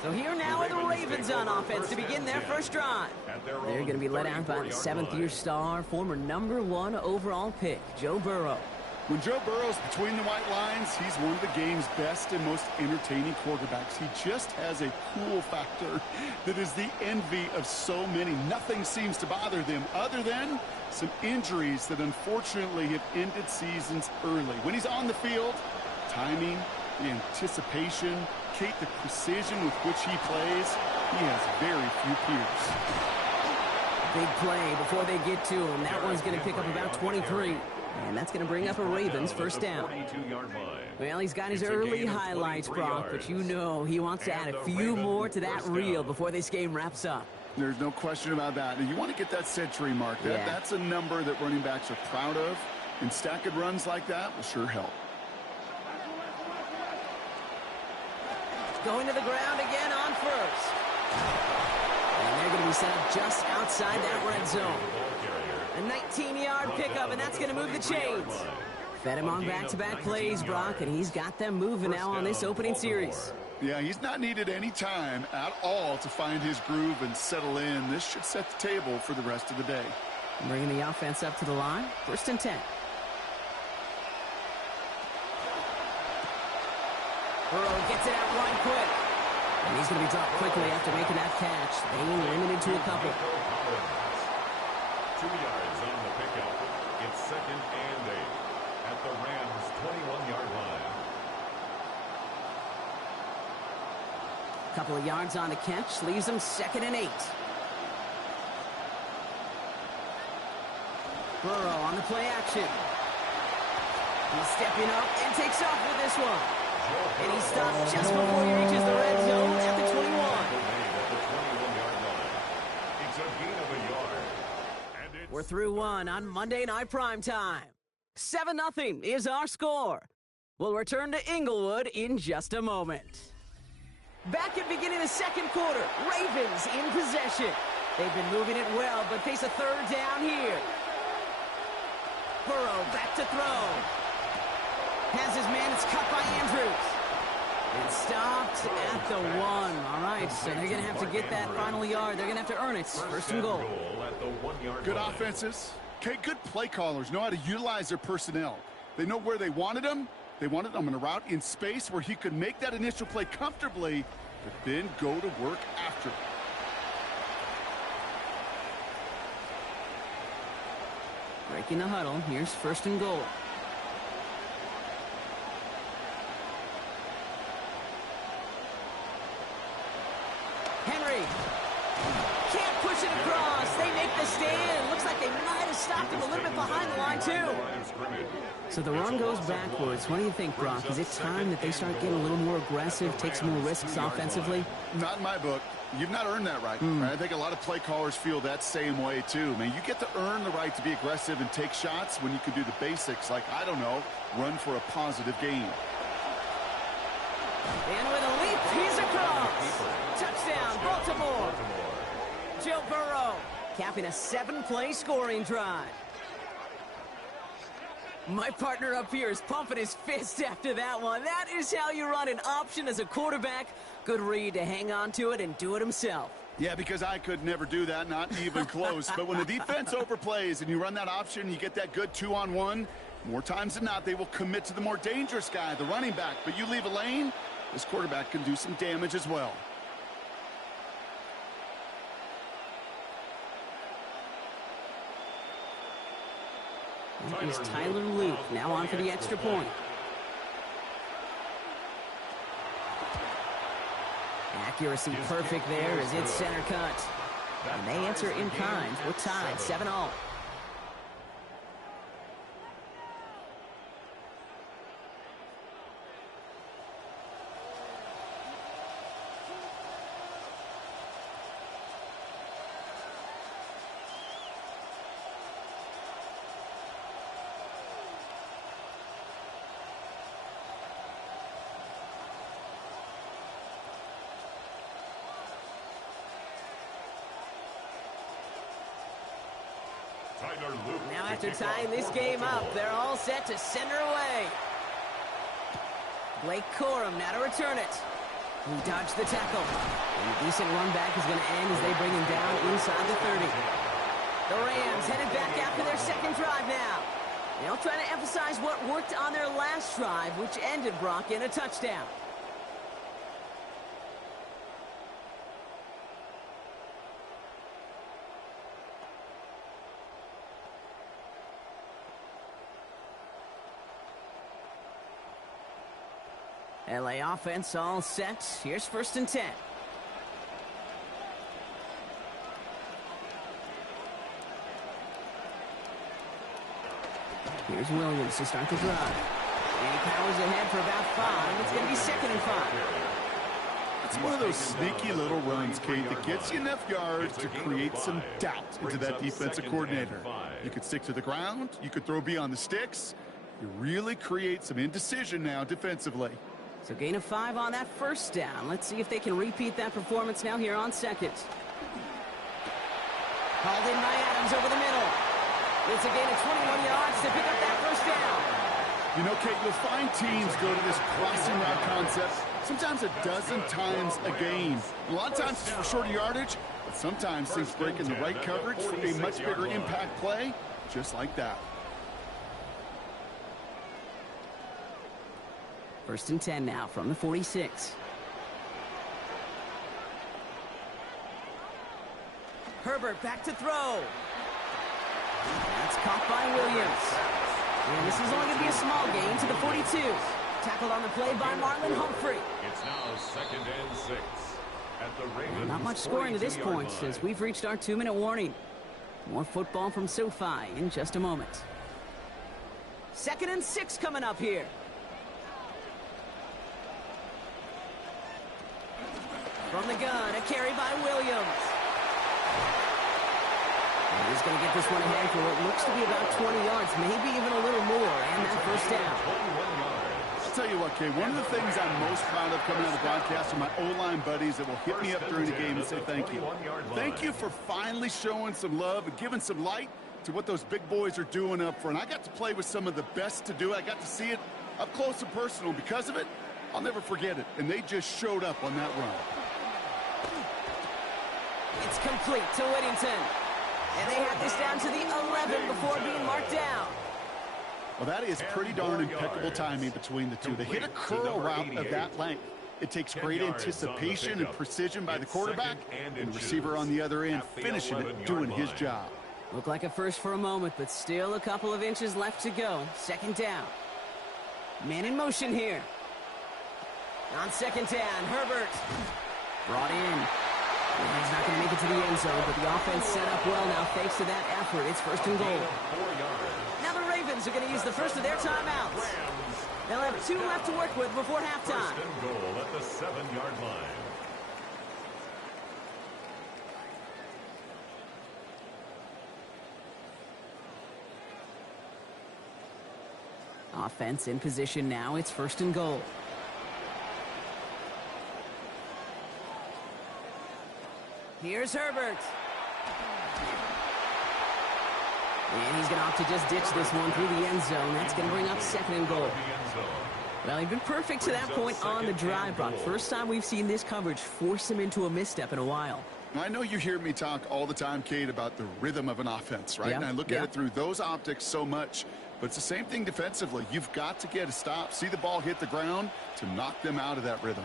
So here now are the Ravens on offense to begin their first drive. They're going to be led out by the 7th-year star, former #1 overall pick, Joe Burrow. When Joe Burrow's between the white lines, he's one of the game's best and most entertaining quarterbacks. He just has a cool factor that is the envy of so many. Nothing seems to bother them other than some injuries that unfortunately have ended seasons early. When he's on the field, timing, the anticipation, Kate, the precision with which he plays, he has very few peers. Big play before they get to him. That one's going to pick up about 23. And that's going to bring up a Ravens first down. Well, he's got his early highlights, Brock, but you know he wants to add a few more to that reel before this game wraps up. There's no question about that. And you want to get that century mark. That's a number that running backs are proud of. And stacking runs like that will sure help. Going to the ground again on first. And they're going to be set up just outside that red zone. A 19-yard pickup, and that's going to move the chains. Fed him on back-to-back plays, Brock, and he's got them moving now on this opening series. Yeah, he's not needed any time at all to find his groove and settle in. This should set the table for the rest of the day. Bringing the offense up to the line. 1st and 10. Burrow gets it out one quick. And he's going to be dropped quickly after making that catch. They were limited to a couple. 2 yards on the pickup. It's 2nd and 8 at the Rams' 21-yard line. Couple of yards on the catch leaves them 2nd and 8. Burrow on the play action. He's stepping up and takes off with this one. And he stops just before he reaches the red zone at the 21. It's a gain of a yard. We're through one on Monday Night Primetime. 7-0 is our score. We'll return to Inglewood in just a moment. Back at beginning of the second quarter, Ravens in possession. They've been moving it well, but face a 3rd down here. Burrow back to throw. Has his man, it's cut by Andrews. And stopped at the 1. All right, so they're going to have to get that final yard. They're going to have to earn it. 1st and goal. Good offenses. Okay, good play callers know how to utilize their personnel. They know where they wanted them. They wanted them on a route in space where he could make that initial play comfortably, but then go to work after. Breaking the huddle. Here's 1st and goal. Henry can't push it across. They make the stand. Looks like they might have stopped him a little bit behind the line, too. So the run goes backwards. What do you think, Brock? Is it time that they start getting a little more aggressive, take some more risks offensively? Not in my book. You've not earned that right. I think a lot of play callers feel that same way, too. Man, you get to earn the right to be aggressive and take shots when you can do the basics, like, I don't know, run for a positive gain. And with a leap, he's across. Touchdown, Baltimore. Joe Burrow capping a 7-play scoring drive. My partner up here is pumping his fist after that one. That is how you run an option as a quarterback. Good read to hang on to it and do it himself. Yeah, because I could never do that, not even close. But when the defense overplays and you run that option, you get that good 2-on-1, more times than not, they will commit to the more dangerous guy, the running back. But you leave a lane, this quarterback can do some damage as well. Here's Tyler Luke, now on for the extra point. Accuracy perfect there as it's center cut. And they answer in kind. We're tied 7-all. Now after tying this game up, they're all set to send her away. Blake Corum now to return it. He dodged the tackle. And a decent run back is going to end as they bring him down inside the 30. The Rams headed back after their second drive now. They'll try to emphasize what worked on their last drive, which ended, Brock, in a touchdown. LA offense all set. Here's 1st and 10. Here's Williams to start the drive. And he powers ahead for about 5. It's going to be 2nd and 5. It's one of those sneaky little runs, Kate, that gets you enough yards to create some doubt into that defensive coordinator. You could stick to the ground. You could throw beyond the sticks. You really create some indecision now defensively. So gain of 5 on that 1st down. Let's see if they can repeat that performance now here on 2nd. Hauled in by Adams over the middle. It's a gain of 21 yards to pick up that 1st down. You know, Kate, you'll find teams go to this crossing route concept sometimes a dozen times a game. A lot of times it's for shorter yardage, but sometimes things break in the right coverage for a much bigger impact play, just like that. 1st and 10 now from the 46. Herbert back to throw. That's caught by Williams. And this is only going to be a small gain to the 42. Tackled on the play by Marlon Humphrey. It's now 2nd and 6. At the Ravens, not much scoring to this point as we've reached our 2-minute warning. More football from SoFi in just a moment. 2nd and 6 coming up here. From the gun, a carry by Williams. And he's going to get this one ahead for what looks to be about 20 yards, maybe even a little more, and that 1st down. I'll tell you what, Kay, one of the things I'm most proud of coming out of the broadcast are my O-line buddies that will hit me up during the game and say thank you. Thank you for finally showing some love and giving some light to what those big boys are doing up front. I got to play with some of the best to do it. I got to see it up close and personal. Because of it, I'll never forget it. And they just showed up on that run. It's complete to Whittington. And they have this down to the 11 before being marked down. Well, that is pretty darn impeccable timing between the two. They hit a curl route of that length. It takes great anticipation and precision by the quarterback, and the receiver on the other end finishing it, doing his job. Looked like a first for a moment, but still a couple of inches left to go. 2nd down. Man in motion here. On 2nd down, Herbert. Brought in. He's not going to make it to the end zone, but the offense set up well now thanks to that effort. It's 1st and goal. Now the Ravens are going to use the first of their timeouts. They'll have 2 left to work with before halftime. 1st and goal at the 7-yard line. Offense in position now. It's 1st and goal. Here's Herbert. And he's going to opt to just ditch this one through the end zone. That's going to bring up 2nd and goal. Well, he'd been perfect to that point on the drive, Brock. First time we've seen this coverage force him into a misstep in a while. I know you hear me talk all the time, Kate, about the rhythm of an offense, right? Yeah. And I look at it through those optics so much. But it's the same thing defensively. You've got to get a stop, see the ball hit the ground to knock them out of that rhythm.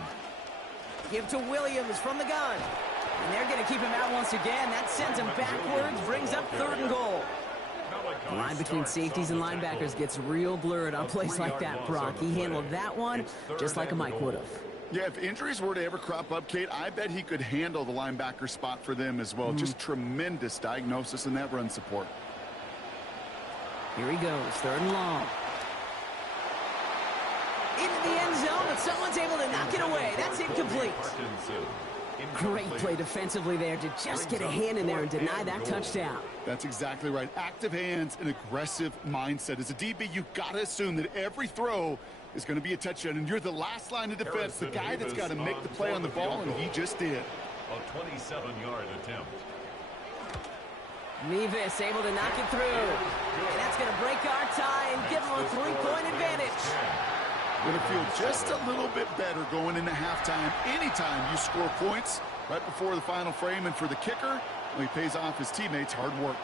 Give to Williams from the gun. And they're going to keep him out once again. That sends him backwards, brings up 3rd and goal. The line between safeties and linebackers gets real blurred on plays like that, Brock. He handled that one just like a Mike would have. Yeah, if injuries were to ever crop up, Kate, I bet he could handle the linebacker spot for them as well. Just tremendous diagnosis in that run support. Here he goes, 3rd and long. Into the end zone, but someone's able to knock it away. That's incomplete. Great play defensively there to just get a hand in there and deny that touchdown. That's exactly right. Active hands and aggressive mindset. As a DB, you've got to assume that every throw is going to be a touchdown, and you're the last line of defense, the guy that's got to make the play on the ball, and he just did. A 27-yard attempt. Mevis able to knock it through. And that's going to break our tie and give them a 3-point advantage. Going to feel just a little bit better going into halftime. Anytime you score points right before the final frame, and for the kicker, well, he pays off his teammates' hard work.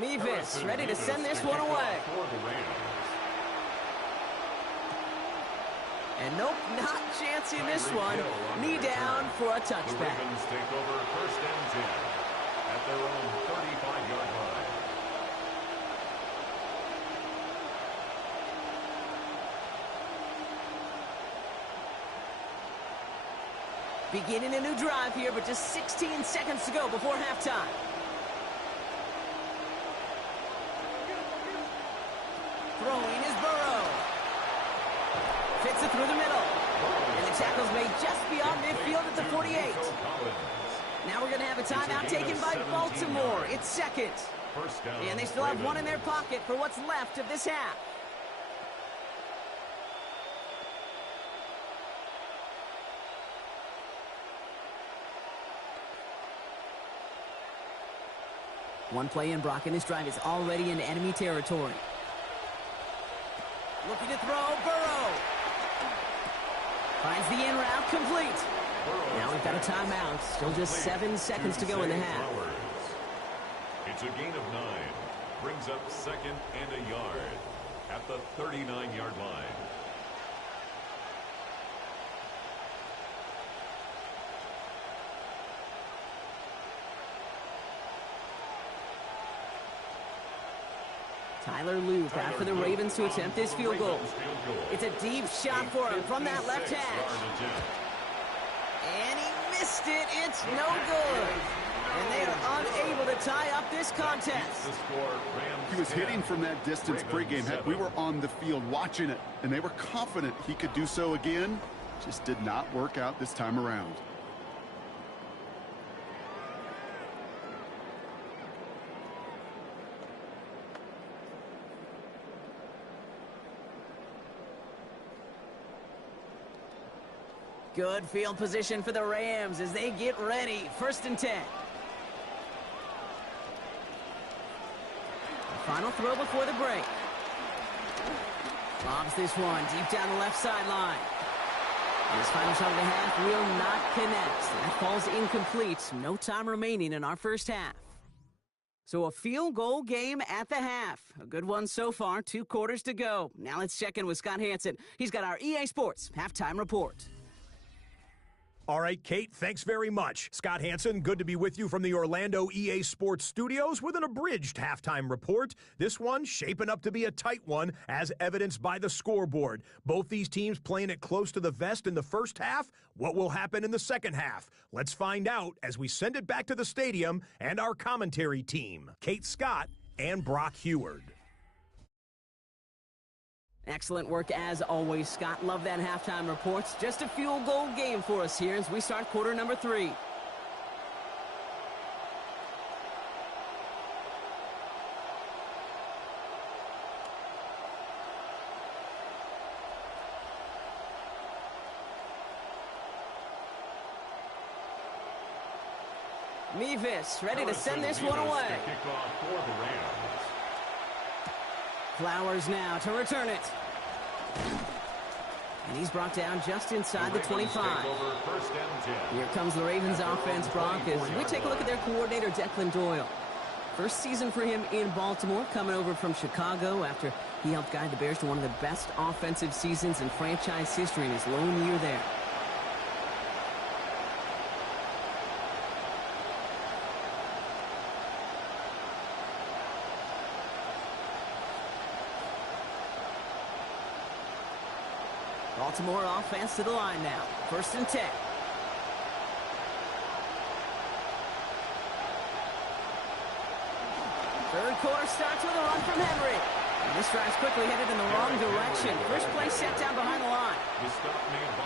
Mevis ready to send this one away. And nope, not chancing this one. Knee down for a touchback. The Ravens take over 1st and 10 at their own 35-yard line. Beginning a new drive here, but just 16 seconds to go before halftime. Throwing is Burrow. Fits it through the middle. And the tackle's made just beyond midfield at the 48. Now we're going to have a timeout taken by Baltimore. It's 2nd. And they still have one in their pocket for what's left of this half. One play in, Brock, and this drive is already in enemy territory. Looking to throw, Burrow. Finds the in route, complete. Now we've got a timeout. Still just 7 seconds to go in the half. It's a gain of 9. Brings up 2nd and a yard at the 39-yard line. Tyler Loop out for the Ravens to attempt this field goal. It's a deep shot for him from that left hash. And he missed it. It's no good. And they are unable to tie up this contest. He was hitting from that distance pregame. Heck, we were on the field watching it, and they were confident he could do so again. Just did not work out this time around. Good field position for the Rams as they get ready. 1st and 10. The final throw before the break. Lobs this one deep down the left sideline. And his final shot of the half will not connect. That falls incomplete. No time remaining in our first half. So a field goal game at the half. A good one so far. 2 quarters to go. Now let's check in with Scott Hanson. He's got our EA Sports halftime report. All right, Kate, thanks very much. Scott Hanson, good to be with you from the Orlando EA Sports Studios with an abridged halftime report. This one shaping up to be a tight one, as evidenced by the scoreboard. Both these teams playing it close to the vest in the first half. What will happen in the second half? Let's find out as we send it back to the stadium and our commentary team, Kate Scott and Brock Heward. Excellent work as always, Scott. Love that halftime report. Just a field goal game for us here as we start quarter number 3. Mevis ready to send this one away. Flowers now to return it. And he's brought down just inside the 25. Take over first and 10. Here comes the Ravens offense, Brock, as we take a look at their coordinator, Declan Doyle. First season for him in Baltimore, coming over from Chicago after he helped guide the Bears to one of the best offensive seasons in franchise history in his lone year there. Baltimore offense to the line now. First and 10. Third quarter starts with a run from Henry. And this drive's quickly headed in the wrong direction. First play set down behind the line.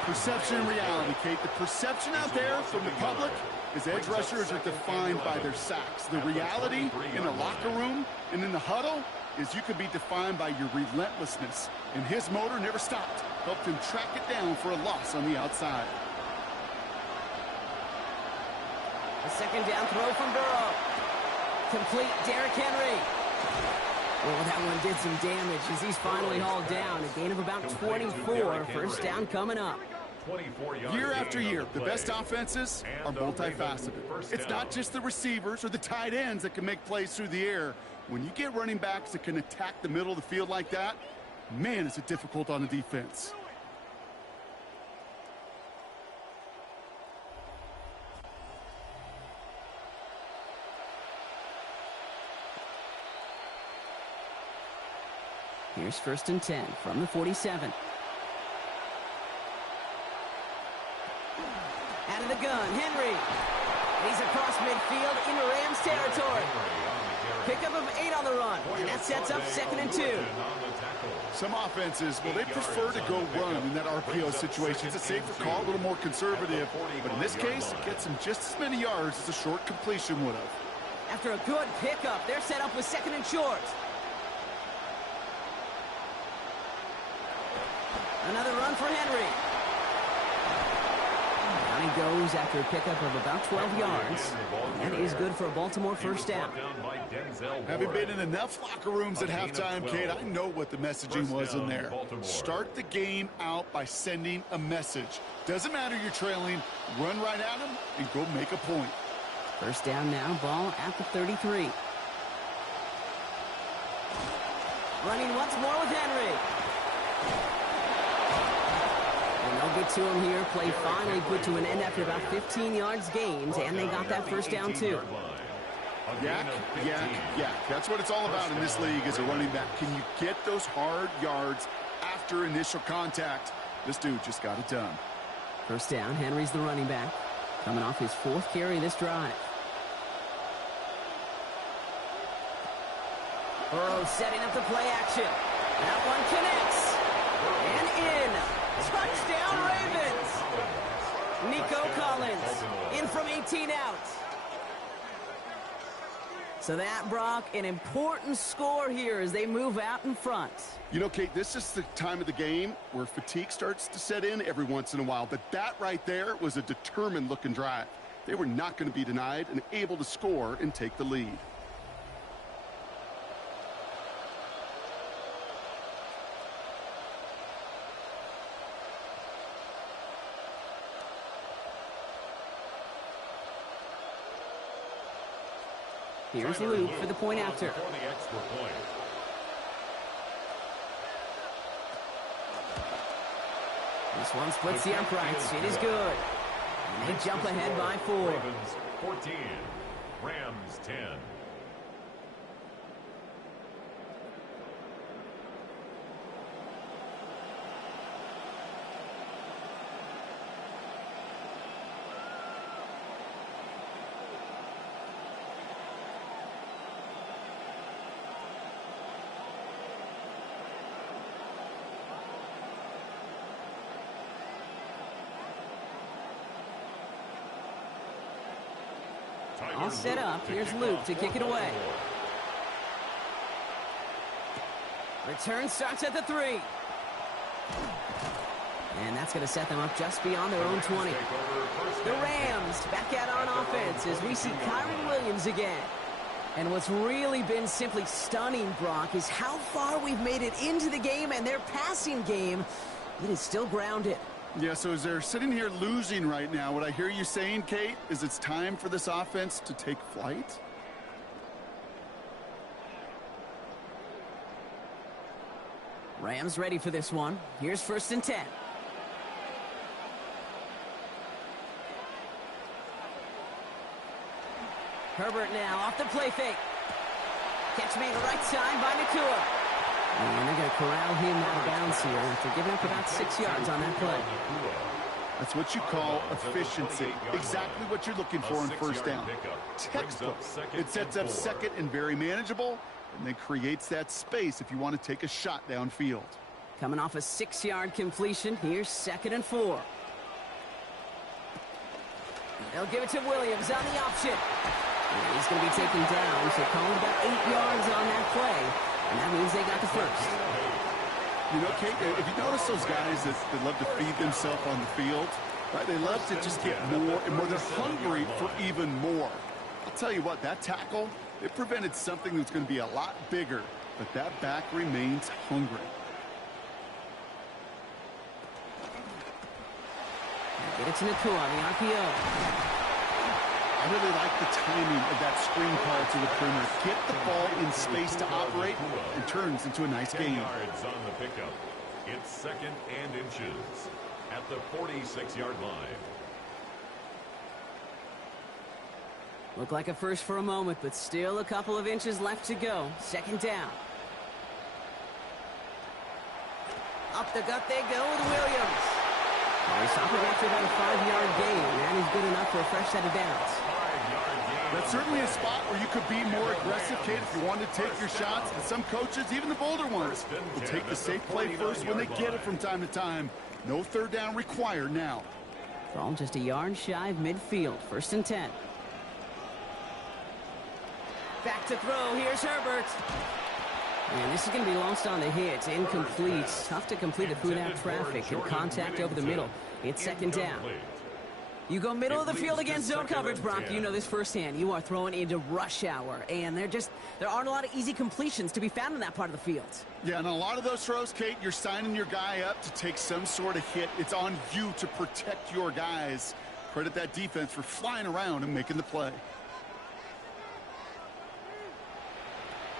Perception and reality, Kate. The perception out there from the public is edge rushers are defined by their sacks. The reality in the locker room and in the huddle is you could be defined by your relentlessness. And his motor never stopped. Helped him track it down for a loss on the outside. A second down throw from Burrow. Complete, Derrick Henry. Well, that one did some damage as he's finally hauled down. A gain of about 24. First down coming up. Year after year, the best offenses are multifaceted. It's not just the receivers or the tight ends that can make plays through the air. When you get running backs that can attack the middle of the field like that, man, is it difficult on the defense. Here's first and 10 from the 47. Out of the gun, Henry. He's across midfield into Rams territory. Pickup of 8 on the run, and that sets up second and 2. Some offenses, well, they prefer to go run in that RPO situation. It's a safer call, a little more conservative. But in this case, it gets them just as many yards as a short completion would have. After a good pickup, they're set up with second and short. Another run for Henry. Down he goes after a pickup of about 12 yards. That is good for a Baltimore first down. Having been in enough locker rooms at halftime, Kate, I know what the messaging was in there. Start the game out by sending a message. Doesn't matter you're trailing, run right at them and go make a point. First down now, ball at the 33. Running once more with Henry. And they'll get to him here. Play finally put to an end after about 15 yards gained, and they got that first down too. Yak, yak, yak. That's what it's all about in this league as a running back. Can you get those hard yards after initial contact? This dude just got it done. First down, Henry's the running back. Coming off his 4th carry this drive. Burrow setting up the play action. That one connects. And in. Touchdown, Ravens. Nico Collins in from 18 out. So that, Brock, an important score here as they move out in front. You know, Kate, this is the time of the game where fatigue starts to set in every once in a while. But that right there was a determined-looking drive. They were not going to be denied and able to score and take the lead. Here's Luke for the point after. This one splits the uprights. It is good. And they jump ahead by 4. Ravens 14, Rams 10. All set up. Here's Luke to kick it away. Return starts at the 3. And that's going to set them up just beyond their own 20. The Rams back out on offense as we see Kyren Williams again. And what's really been simply stunning, Brock, is how far we've made it into the game and their passing game. It is still grounded. Yeah, so as they're sitting here losing right now, what I hear you saying, Kate, is it's time for this offense to take flight? Rams ready for this one. Here's 1st and 10. Herbert now off the play fake. Catch made the right side by Nakua. And they're going to corral him out of bounds here after giving up about 6 yards on that play. That's what you call efficiency. Exactly what you're looking for in 1st down. Textbook. It sets up 2nd and very manageable, and then creates that space if you want to take a shot downfield. Coming off a 6-yard completion, here's 2nd and 4. They'll give it to Williams on the option. And he's going to be taken down, so calling about 8 yards on that play. And that means they got the 1st. You know, Kate, if you notice those guys that love to feed themselves on the field, right? They love to just get more and more. They're hungry for even more. I'll tell you what, that tackle, it prevented something that's going to be a lot bigger, but that back remains hungry. Get it to Nakua on the RPO. I really like the timing of that screen call to the perimeter. Get the ball in space to operate and turns into a nice 10 game. yards on the pickup. It's 2nd and inches at the 46-yard line. Looked like a first for a moment, but still a couple of inches left to go. 2nd down. Up the gut they go with Williams. They stop it after about a 5-yard gain. That is good enough for a fresh set of downs. That's certainly a spot where you could be more aggressive, Kate, if you wanted to take your shots. And some coaches, even the bolder ones, will take the safe play first when they get it from time to time. No 3rd down required now. Ball just a yard shy of midfield. 1st and 10. Back to throw. Here's Herbert. And this is going to be lost on the hit. Incomplete. Tough to complete it through that traffic and contact over the middle. It's 2nd down. You go middle of the field against zone coverage, Brock. You know this firsthand. You are throwing into rush hour. And there aren't a lot of easy completions to be found in that part of the field. Yeah, and a lot of those throws, Kate, you're signing your guy up to take some sort of hit. It's on you to protect your guys. Credit that defense for flying around and making the play.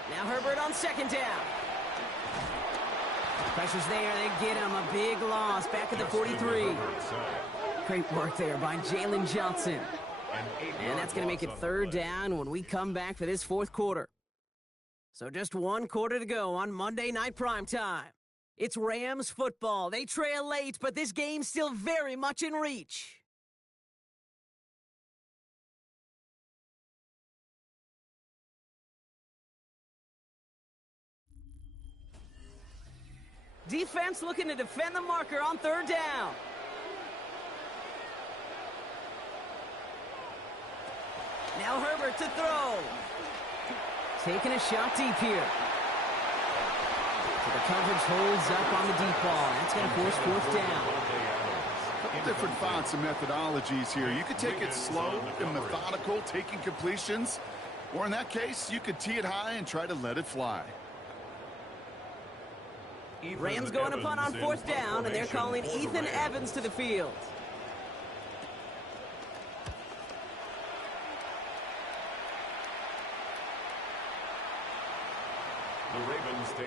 Now Herbert on 2nd down. Pressure's there. They get him. A big loss back at the 43. Great work there by Jalen Johnson. And that's going to make it 3rd down when we come back for this 4th quarter. So just 1 quarter to go on Monday Night Primetime. It's Rams football. They trail late, but this game's still very much in reach. Defense looking to defend the marker on 3rd down. Now Herbert to throw. Taking a shot deep here. So the coverage holds up on the deep ball. That's going to force 4th down. A couple different thoughts and methodologies here. You could take it slow and methodical, taking completions. Or in that case, you could tee it high and try to let it fly. Rams going to punt on 4th down, and they're calling Ethan Evans to the field.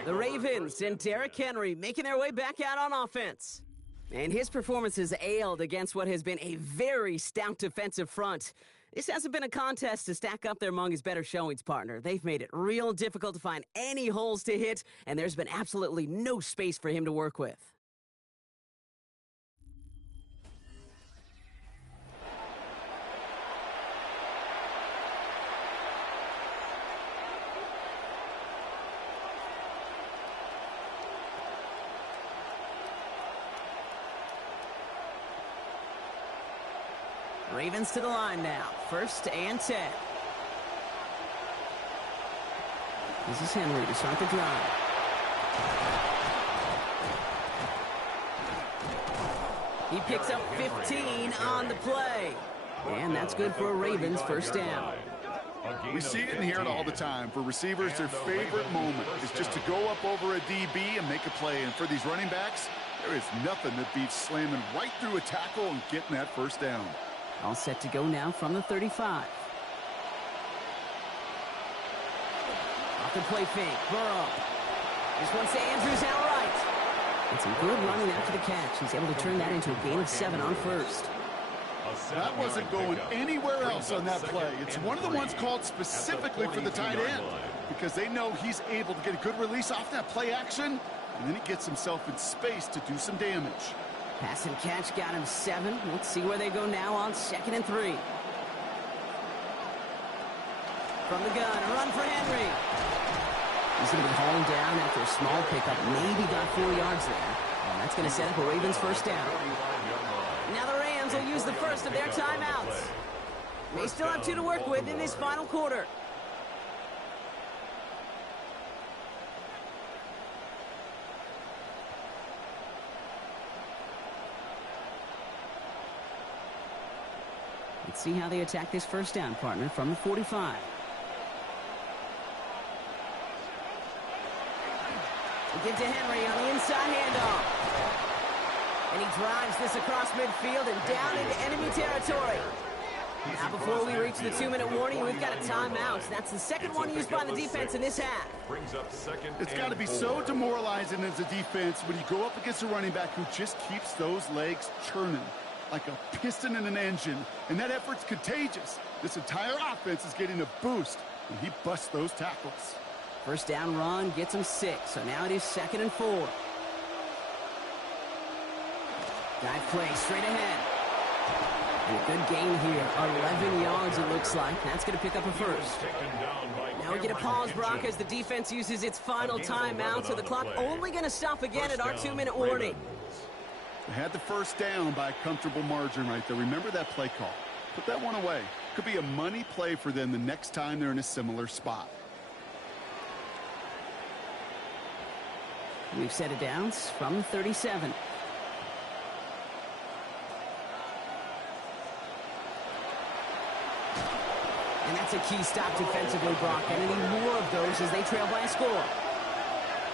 The Ravens and Derrick Henry making their way back out on offense. And his performance has ailed against what has been a very stout defensive front. This hasn't been a contest to stack up there among his better showings, partner. They've made it real difficult to find any holes to hit, and there's been absolutely no space for him to work with. Ravens to the line now. 1st and 10. This is Henry to start the drive. He picks up 15 on the play. And that's good for a Ravens 1st down. We see it and hear it all the time. For receivers, their favorite moment is just to go up over a DB and make a play. And for these running backs, There is nothing that beats slamming right through a tackle and getting that first down. All set to go now from the 35. Off the play fake, Burrow. This one's to Andrews outright. And some good running after the catch. He's able to turn that into a gain of 7 on first. That wasn't going anywhere else on that play. It's one of the ones called specifically for the tight end because they know he's able to get a good release off that play action, and then he gets himself in space to do some damage. Pass and catch got him 7. Let's see where they go now on 2nd and 3. From the gun, a run for Henry. He's going to be hauled down after a small pickup. Maybe got 4 yards there. And that's going to set up a Ravens first down. Now the Rams will use the first of their timeouts. They still have 2 to work with in this final quarter. Let's see how they attack this first down, partner, from the 45. They give to Henry on the inside handoff. And he drives this across midfield and down into enemy territory. Now before we reach the 2-minute warning, we've got a timeout. That's the second one used by the defense in this half. It's got to be so demoralizing as a defense when you go up against a running back who just keeps those legs churning like a piston in an engine, and that effort's contagious. This entire offense is getting a boost, and he busts those tackles. First down run gets him 6, so now it is 2nd and 4. Dive play straight ahead. And a good gain here, 11 yards it looks like. That's going to pick up a first. Now we get a pause, Brock, as the defense uses its final timeout, so the clock only going to stop again at our 2-minute warning. They had the first down by a comfortable margin right there. Remember that play call. Put that one away. Could be a money play for them the next time they're in a similar spot. We've set it down from 37. And that's a key stop defensively, Brock. And any more of those as they trail by a score.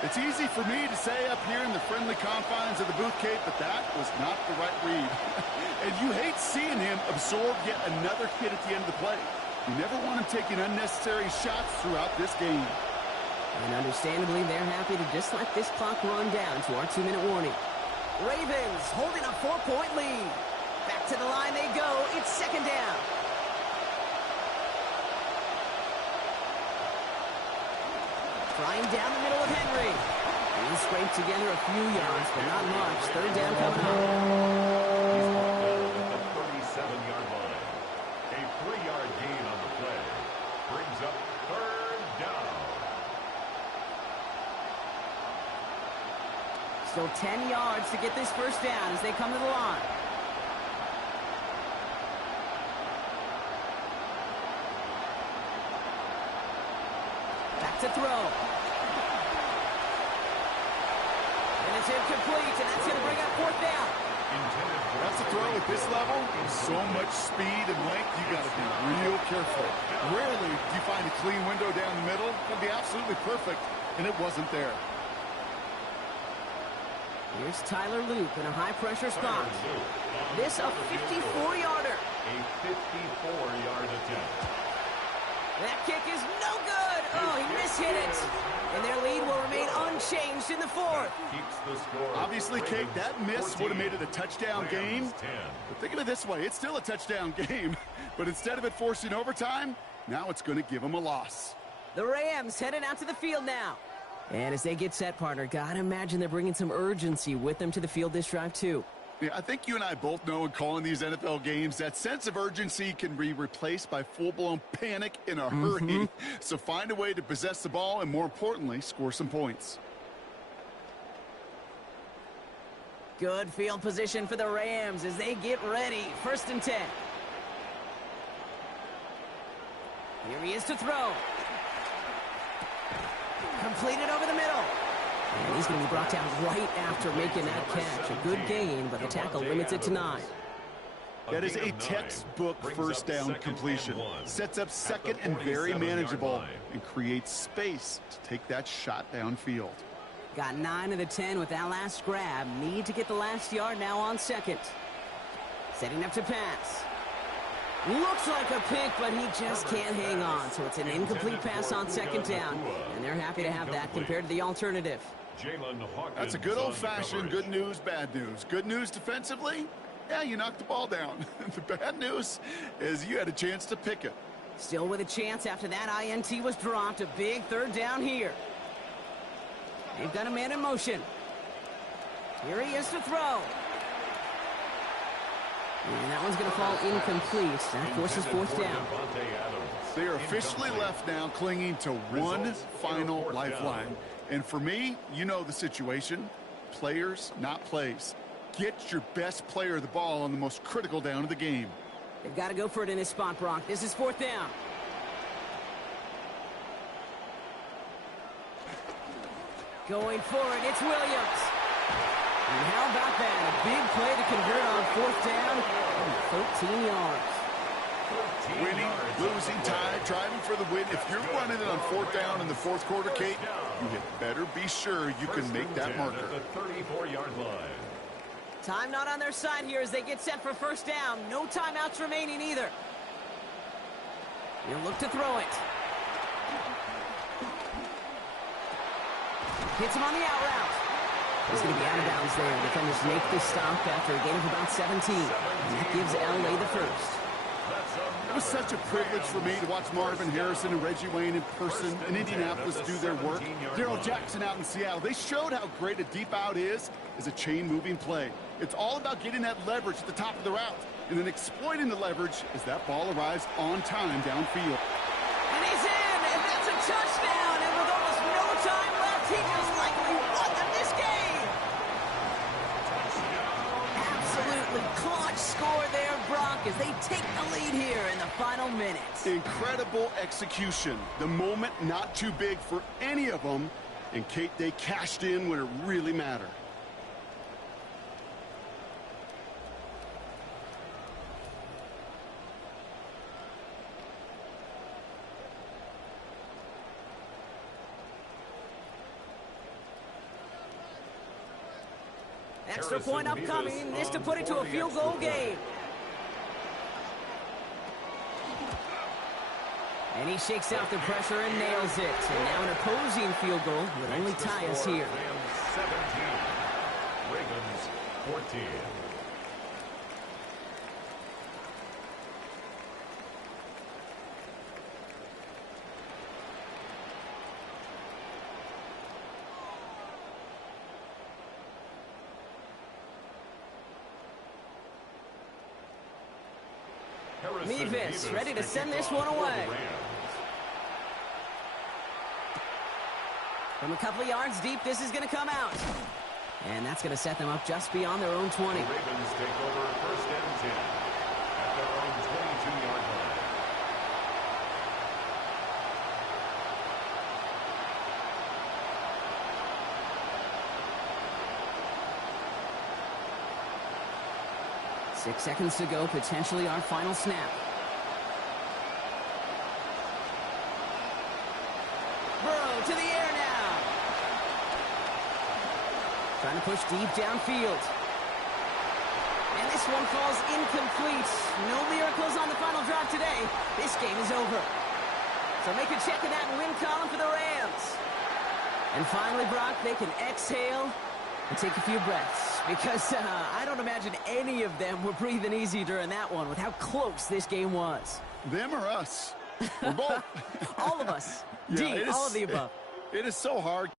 It's easy for me to say up here in the friendly confines of the booth, Kate, but that was not the right read. And you hate seeing him absorb yet another hit at the end of the play. You never want him taking unnecessary shots throughout this game. And understandably, they're happy to just let this clock run down to our 2-minute warning. Ravens holding a 4-point lead. Back to the line they go. It's 2nd down. Flying down the middle of Henry. He scraped together a few yards, but not much. 3rd down coming up. He's brought down at the 37-yard line. A 3-yard gain on the play brings up 3rd down. Still 10 yards to get this first down as they come to the line. Back to throw. And it's incomplete, and that's going to bring up 4th down. That's a throw at this level. So much speed and length, you got to be real careful. Rarely do you find a clean window down the middle. It'd be absolutely perfect, and it wasn't there. Here's Tyler Loop in a high-pressure spot. This a 54-yarder. A 54-yard attempt. That kick is no good. Oh, he mishit it. And their lead will remain unchanged in the 4th. Keeps the score. Obviously, Kate, that miss would have made it a touchdown game. But think of it this way. It's still a touchdown game. But instead of it forcing overtime, now it's going to give them a loss. The Rams headed out to the field now. And as they get set, partner, gotta imagine they're bringing some urgency with them to the field this drive, too. Yeah, I think you and I both know in calling these NFL games that sense of urgency can be replaced by full-blown panic in a hurry. So find a way to possess the ball and, more importantly, score some points. Good field position for the Rams as they get ready. 1st and 10. Here he is to throw. Completed over the middle. And he's going to be brought down right after making that catch. A good gain, but the tackle limits it to 9. That is a textbook first down completion. Sets up 2nd and very manageable and creates space to take that shot downfield. Got 9 of the 10 with that last grab. Need to get the last yard now on second. Setting up to pass. Looks like a pick, but he just can't hang on. So it's an incomplete pass on second down. And they're happy to have that compared to the alternative. That's a good old-fashioned good news, bad news. Good news defensively? Yeah, you knocked the ball down. The bad news is you had a chance to pick it. Still with a chance after that INT was dropped. A big third down here. They've got a man in motion. Here he is to throw. And that one's going to fall incomplete. That forces fourth down. They are officially left now clinging to one final lifeline. And for me, you know the situation. Players, not plays. Get your best player the ball on the most critical down of the game. They've got to go for it in this spot, Brock. This is fourth down. Going for it, it's Williams. And how about that? A big play to convert on fourth down and 13 yards. Winning, losing, tie, driving for the win. If you're running it on fourth down in the fourth quarter, Kate, you had better be sure you can make that marker. At the 34-yard line. Time not on their side here as they get set for first down. No timeouts remaining either. He'll look to throw it. Hits him on the out route. He's going to be out of bounds there. Defenders make the stop after a gain of about 17. And that gives LA the first. It was such a privilege for me to watch Marvin Harrison and Reggie Wayne in person in Indianapolis do their work. Darrell Jackson out in Seattle. They showed how great a deep out is as a chain-moving play. It's all about getting that leverage at the top of the route and then exploiting the leverage as that ball arrives on time downfield. And he's in, and that's a touchdown. And with almost no time left, he just likely won them this game. Absolutely clutch score there, Brock, as they take the lead here in the final minutes. Incredible execution. The moment not too big for any of them. And, Kate, they cashed in when it really mattered. Extra point upcoming. This to put it to a field goal game. And he shakes out the pressure and nails it. And now an opposing field goal would only tie us here. 17. Ravens 14. Mevis ready to send this one away. From a couple of yards deep, this is going to come out. And that's going to set them up just beyond their own 20. The Ravens take over first and 10 at their own 22-yard line. Six seconds to go, potentially our final snap. Burrow to the air now. Trying to push deep downfield. And this one falls incomplete. No miracles on the final drive today. This game is over. So make a check of that win column for the Rams. And finally, Brock, they can exhale and take a few breaths, because I don't imagine any of them were breathing easy during that one with how close this game was. Them or us? We're both. All of us. Yeah, D, all of the above. It is so hard.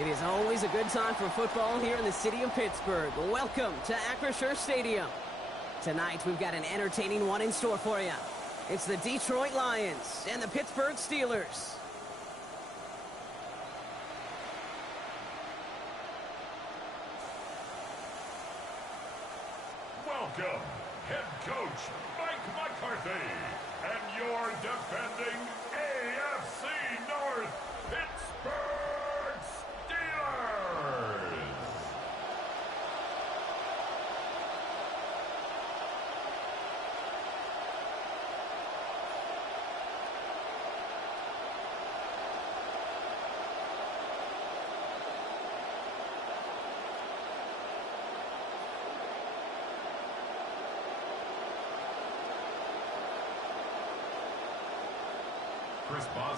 It is always a good time for football here in the city of Pittsburgh. Welcome to Acrisure Stadium. Tonight, we've got an entertaining one in store for you. It's the Detroit Lions and the Pittsburgh Steelers. Welcome, head coach Mike McCarthy, and your defending AFC North Pittsburgh Steelers.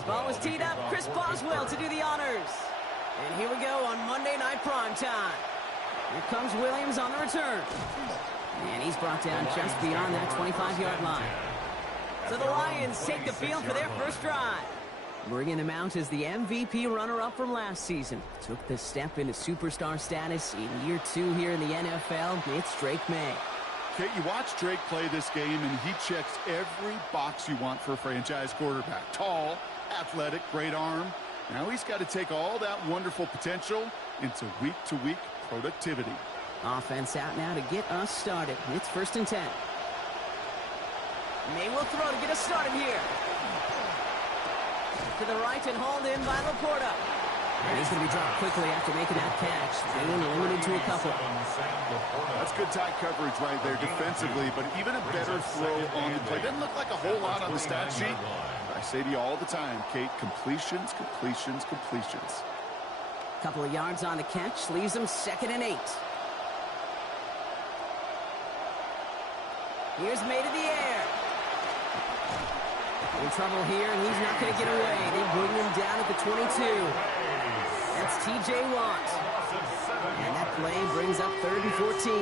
Ball was teed up. Chris Boswell to do the honors. And here we go on Monday Night Primetime. Here comes Williams on the return. And he's brought down just beyond that 25-yard line. So the Lions take the field for their first drive. bringing him out as the MVP runner-up from last season. Took the step into superstar status in year 2 here in the NFL. It's Drake May. Kate, you watch Drake play this game, and he checks every box you want for a franchise quarterback. Tall, athletic, great arm. Now he's got to take all that wonderful potential into week-to-week productivity. Offense out now to get us started. It's 1st and 10. May will throw to get us started here. To the right and hauled in by Laporta. And he's going to be dropped quickly after making that catch. Being limited to a couple. That's good tight coverage right there defensively, but even a better throw on the play. Doesn't look like a whole lot on the stat sheet. I say to you all the time, Kate, completions, completions, completions. Couple of yards on the catch, leaves him 2nd and 8. Here's May to the air. In trouble here, and he's not going to get away. They bring him down at the 22. That's T.J. Watt. And that play brings up 3rd and 14.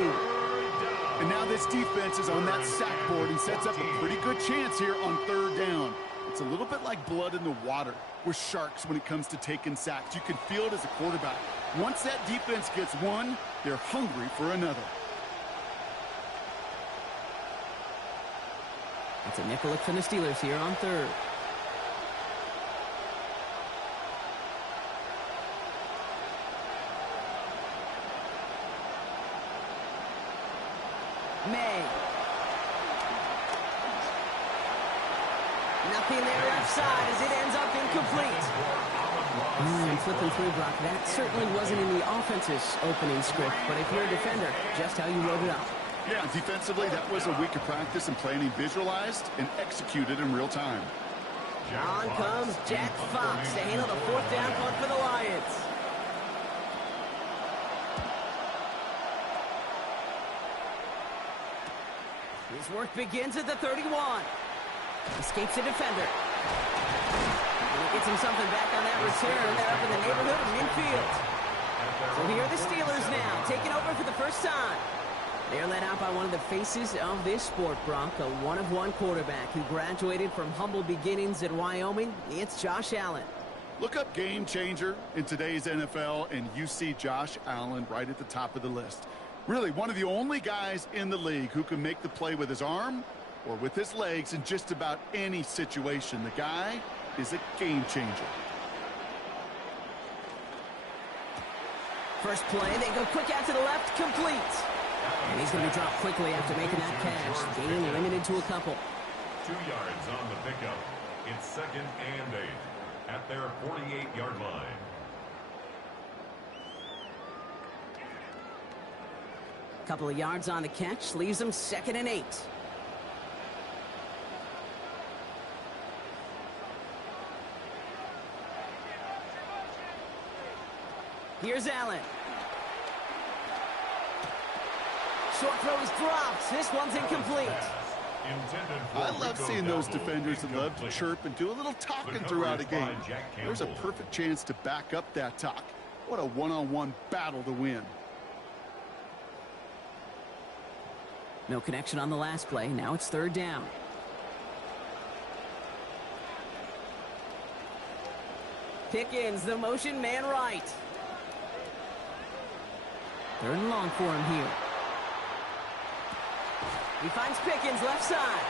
And now this defense is on that sack board and sets up a pretty good chance here on 3rd down. It's a little bit like blood in the water with Sharks when it comes to taking sacks. You can feel it as a quarterback. Once that defense gets one, they're hungry for another. It's a nickel look from the Steelers here on 3rd. May. Nothing there left side as it ends up incomplete. Flipping through, Brock, that certainly wasn't in the offense's opening script, but if you're a defender, just how you wrote it up. Yeah, defensively, that was a week of practice and planning visualized and executed in real time. On comes Jack Fox to handle the 4th down punt for the Lions. His work begins at the 31. Escapes a defender. And he gets him something back on that return. They're up in the neighborhood of midfield. So here are the Steelers now, taking over for the first time. They're led out by one of the faces of this sport, Brock, a one-of-one quarterback who graduated from humble beginnings at Wyoming. It's Josh Allen. Look up game changer in today's NFL, and you see Josh Allen right at the top of the list. Really, one of the only guys in the league who can make the play with his arm or with his legs in just about any situation. The guy is a game changer. First play, they go quick out to the left, complete. And he's going to be dropped quickly after making that catch. Gain limited to a couple. 2 yards on the pickup. It's 2nd and 8 at their 48-yard line. Couple of yards on the catch, leaves them 2nd and 8. Here's Allen. Short throw is dropped. This one's incomplete. I love seeing those defenders that love to chirp and do a little talking throughout a game. There's a perfect chance to back up that talk. What a one-on-one battle to win. No connection on the last play. Now it's 3rd down. Pickens, the motion man right. 3rd and long for him here. He finds Pickens left side.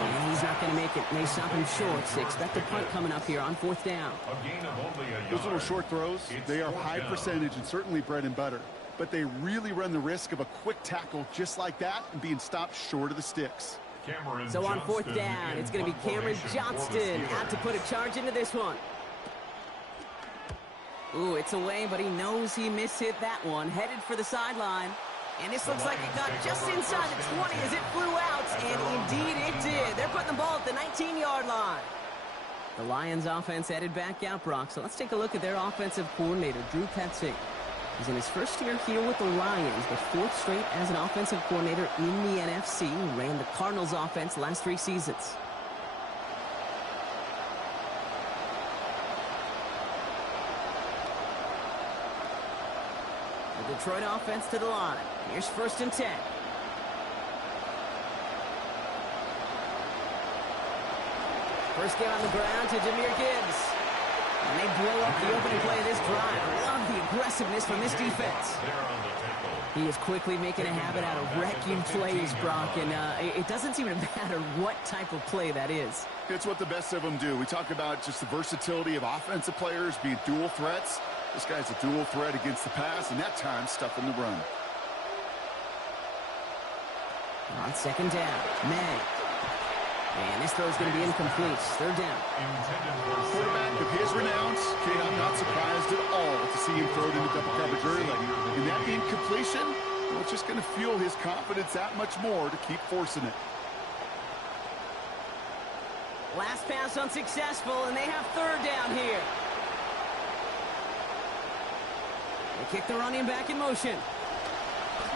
And he's not going to make it. They stop him short. So expect a punt coming up here on 4th down. Those little short throws, they are high percentage and certainly bread and butter. But they really run the risk of a quick tackle just like that and being stopped short of the sticks. So on 4th down, it's going to be Cameron Johnston out to put a charge into this one. Ooh, it's away, but he knows he mishit that one. Headed for the sideline. And this looks like it got just inside the 20 as it flew out, and indeed it did. They're putting the ball at the 19-yard line. The Lions offense headed back out, Brock. So let's take a look at their offensive coordinator, Drew Petzing. He's in his first year here with the Lions, but 4th straight as an offensive coordinator in the NFC. Ran the Cardinals offense last 3 seasons. The Detroit offense to the line. Here's 1st and 10. First down on the ground to Jahmyr Gibbs. And they blow up the opening play of this drive. Love the aggressiveness from this defense. He is quickly making a habit out of wrecking plays, Brock, and it doesn't seem to matter what type of play that is. It's what the best of them do. We talk about just the versatility of offensive players being dual threats. This guy's a dual threat against the pass, and that time stuffing the run. On second down, May. And this throw is going to be incomplete. Third down. Quarterback of his renown, Kate, I'm not surprised at all to see him throw it into double coverage early. And that incompletion, well, it's just going to fuel his confidence that much more to keep forcing it. Last pass unsuccessful, and they have third down here. They kick the running back in motion.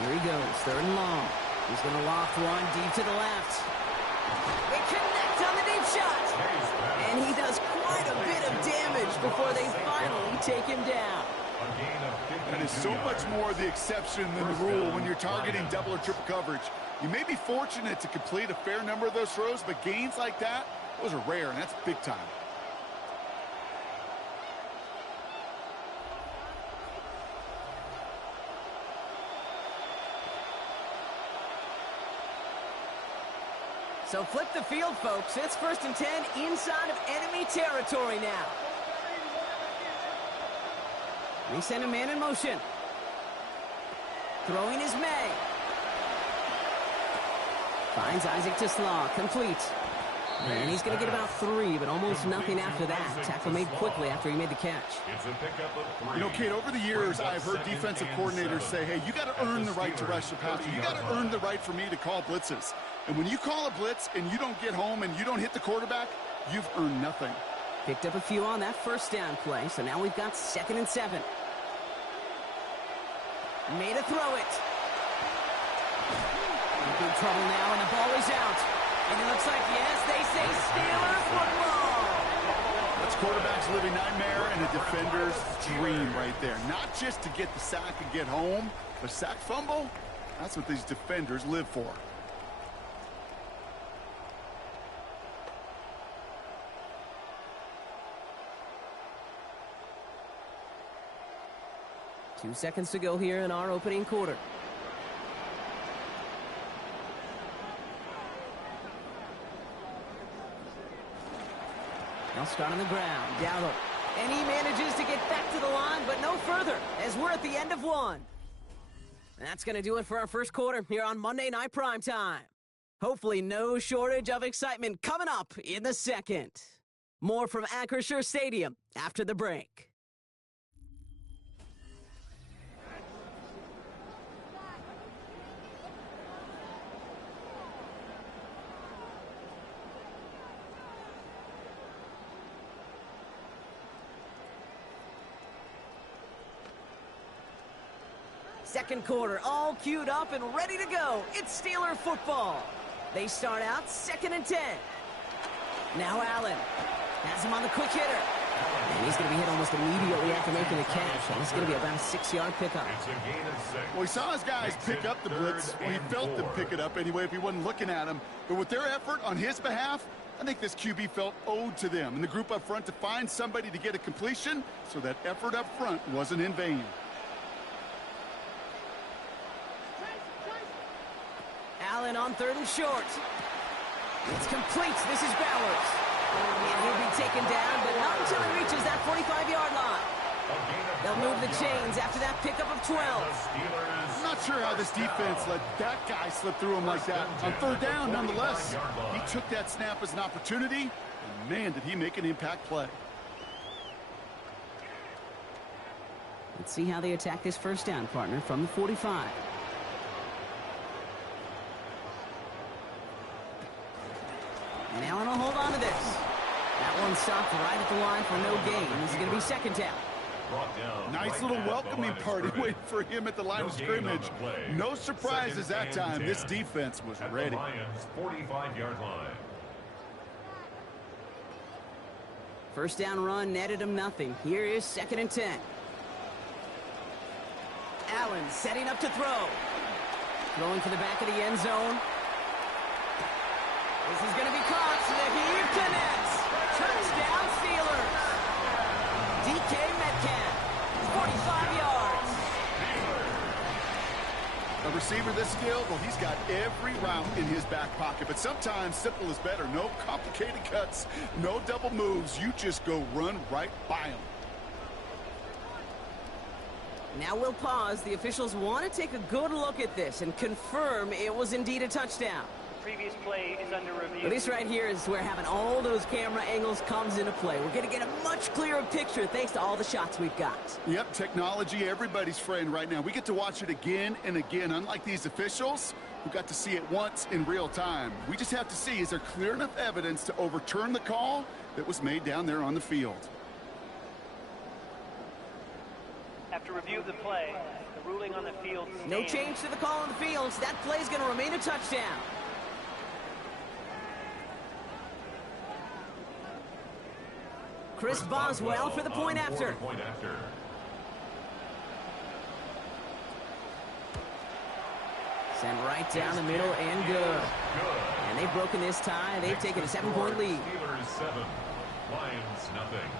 Here he goes, third and long. He's going to loft one deep to the left. They connect on the deep shot. And he does quite a bit of damage before they finally take him down. That is so much more the exception than the rule when you're targeting double or triple coverage. You may be fortunate to complete a fair number of those throws, but gains like that, those are rare, and that's big time. So flip the field, folks. It's 1st and 10 inside of enemy territory now. They send a man in motion. Throwing is May. Finds Isaac Tisslaw, complete. And he's going to get about 3, but almost nothing after that. Tackle made quickly after he made the catch. You know, Kate, over the years, I've heard defensive coordinators say, hey, you got to earn the right to rush the passer. You got to earn the right for me to call blitzes. And when you call a blitz and you don't get home and you don't hit the quarterback, you've earned nothing. Picked up a few on that first down play, so now we've got 2nd and 7. Made a throw it. In big trouble now, and the ball is out. And it looks like, yes, they say Steeler football. That's quarterback's living nightmare and a defender's dream right there. Not just to get the sack and get home, but sack fumble, that's what these defenders live for. Two seconds to go here in our opening quarter. Now start on the ground. Dowdle. And he manages to get back to the line, but no further, as we're at the end of one. That's going to do it for our first quarter here on Monday Night Primetime. Hopefully no shortage of excitement coming up in the second. More from Acrisure Stadium after the break. Second quarter, all queued up and ready to go. It's Steeler football. They start out 2nd and 10. Now Allen has him on the quick hitter. And he's going to be hit almost immediately after making the catch. And it's going to be about a 6-yard pickup. Well, he saw his guys pick up the blitz. Well, he felt them pick it up anyway if he wasn't looking at him. But with their effort on his behalf, I think this QB felt owed to them and the group up front to find somebody to get a completion, so that effort up front wasn't in vain. Allen on 3rd and short. It's complete. This is Bowers. And he'll be taken down, but not until he reaches that 45-yard line. They'll move the chains after that pickup of 12. I'm not sure how this defense let that guy slip through him like that. On 3rd down, nonetheless, he took that snap as an opportunity, and man, did he make an impact play. Let's see how they attack this first down, partner, from the 45. And Allen will hold on to this. That one stopped right at the line for no gain. This is going to be 2nd down. Nice little welcoming party waiting for him at the line of scrimmage. No surprises that time. This defense was ready. 45-yard line. First down run netted him nothing. Here is 2nd and 10. Allen setting up to throw. Throwing for the back of the end zone. This is going to be caught. The heave connects. receiver this skilled, well, he's got every route in his back pocket. But sometimes simple is better. No complicated cuts, no double moves. You just go run right by him. Now we'll pause. The officials want to take a good look at this and confirm it was indeed a touchdown. Previous play is under review. But this right here is where having all those camera angles comes into play. We're going to get a much clearer picture thanks to all the shots we've got. Yep, technology, everybody's friend right now. We get to watch it again and again, unlike these officials who got to see it once in real time. We just have to see, is there clear enough evidence to overturn the call that was made down there on the field? After review of the play, the ruling on the field stands. No change to the call on the field, so that play is going to remain a touchdown. Chris Boswell for the point after. Sent right down the middle and good. And they've broken this tie. They've taken a 7-point lead. Steelers 7, Lions nothing.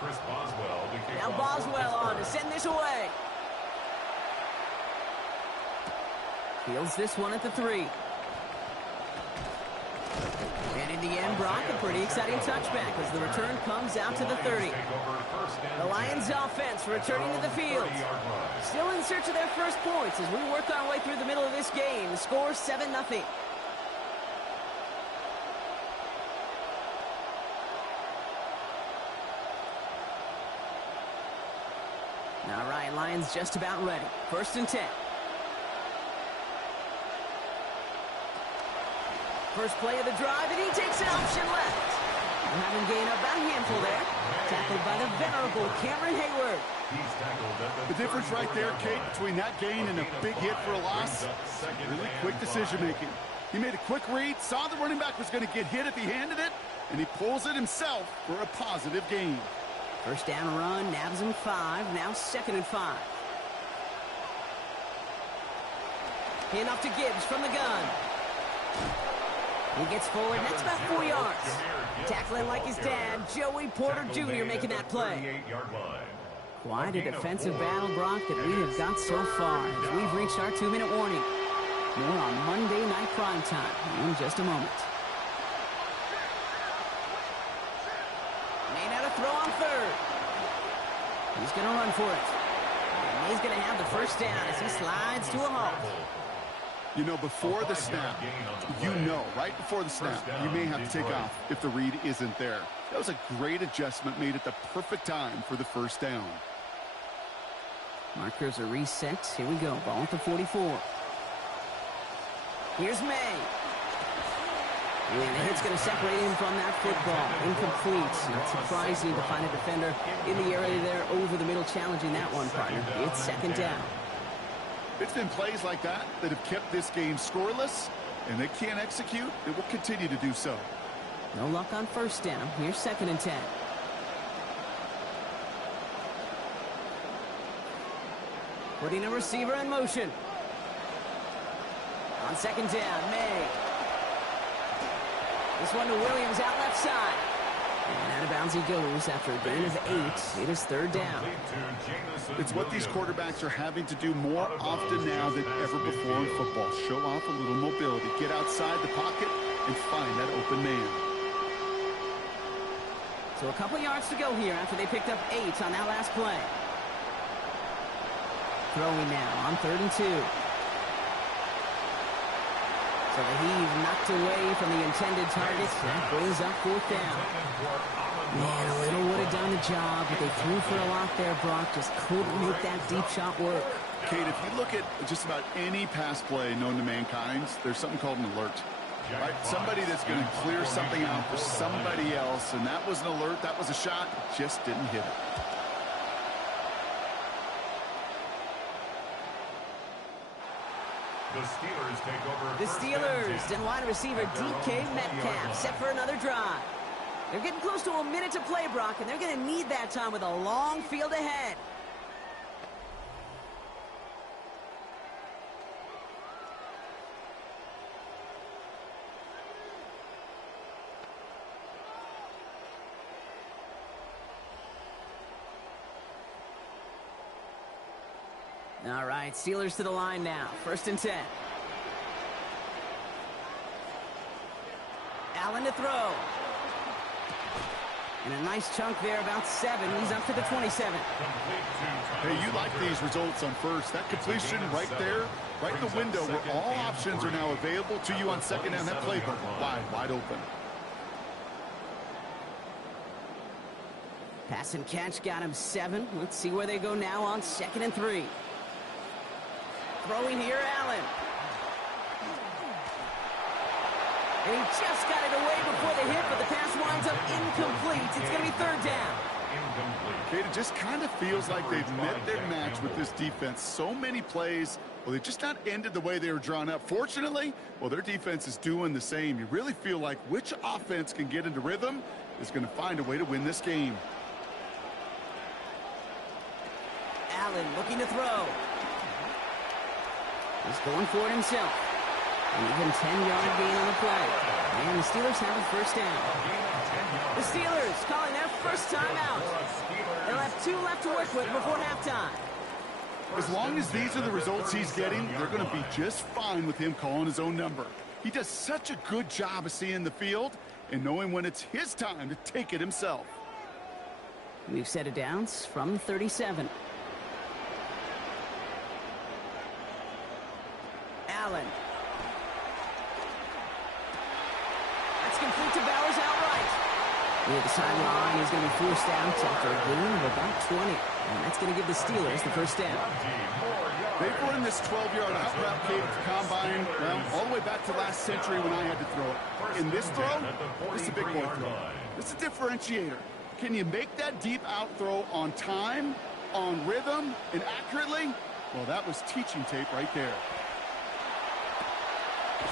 Chris Boswell to kick Now off Boswell on to send this away. Fields this one at the 3. And in the end, Brock, a pretty exciting touchback as the return comes out to the 30. The Lions offense returning to the field. Still in search of their first points as we work our way through the middle of this game. The score 7-0. All right, Lions just about ready. 1st and 10. First play of the drive, and he takes an option left. And having gained about a handful there. Tackled by the venerable Cameron Hayward. The difference right there, Kate, between that gain and a big hit for a loss, really quick decision-making. He made a quick read, saw the running back was going to get hit if he handed it, and he pulls it himself for a positive gain. First down run, nabs him 5, now 2nd and 5. Hand off to Gibbs from the gun. He gets forward, and that's about 4 yards. Tackling like his dad, Joey Porter Jr. making that play. Quite a defensive battle, Brock, that we have got so far as we've reached our 2-minute warning. More on Monday Night Primetime in just a moment. Made out a throw on 3rd. He's going to run for it. And he's going to have the first down as he slides to a halt. You know, before the snap, right before the snap, you may have to take off if the read isn't there. That was a great adjustment made at the perfect time for the first down. Markers are reset. Here we go. Ball at the 44. Here's May. And the hit's going to separate him from that football. Incomplete. Not surprising to find a defender in the area there over the middle challenging that one, partner. It's 2nd down. It's been plays like that that have kept this game scoreless, and they can't execute. It will continue to do so. No luck on 1st down. Here's 2nd and 10. Putting a receiver in motion. On 2nd down, May. This one to Williams out left side. And out of bounds he goes after a gain of 8. It is 3rd down. It's what these quarterbacks are having to do more often now than ever before in football. Show off a little mobility. Get outside the pocket and find that open man. So a couple yards to go here after they picked up 8 on that last play. Throwing now on 3rd and 2. So the heave knocked away from the intended target. That brings up 4th down. Man, a little would have done the job, but they threw for a lot there, Brock. Just couldn't make that deep shot work. Kate, if you look at just about any pass play known to mankind, there's something called an alert. Right? Somebody that's going to clear something out for somebody else, and that was an alert, that was a shot, just didn't hit it. The Steelers take over. The first and Steelers 10. and wide receiver At their own DK 20-yard Metcalf line. set for another drive. They're getting close to a minute to play, Brock, and they're going to need that time with a long field ahead. All right, Steelers to the line now. 1st and 10. Allen to throw. And a nice chunk there, about 7. He's up to the 27. Hey, you like these results on first. That completion right there, right in the window where all options are now available to you on second down. That playbook wide open. Pass and catch got him 7. Let's see where they go now on 2nd and 3. Throwing here, Allen. And he just got it away before the hit, but the pass winds up incomplete. It's going to be 3rd down. Kate, it just kind of feels like they've met their match with this defense. So many plays, well, they just not ended the way they were drawn up. Fortunately, well, their defense is doing the same. You really feel like which offense can get into rhythm is going to find a way to win this game. Allen looking to throw. He's going for it himself. An even 10-yard gain on the play. And the Steelers have a 1st down. The Steelers calling their first timeout. They'll have 2 left to work with before halftime. As long as these are the results he's getting, they're going to be just fine with him calling his own number. He does such a good job of seeing the field and knowing when it's his time to take it himself. We've set it down from 37. Allen. That's complete to Bowers outright. Near the sideline, he's going to be forced out after a gain of about 20. And that's going to give the Steelers the 1st down. They've run this 12-yard out route, Kate, at the combine, well, all the way back to last century when I had to throw it. In this throw, this is a big boy throw. This is a differentiator. Can you make that deep out throw on time, on rhythm, and accurately? Well, that was teaching tape right there.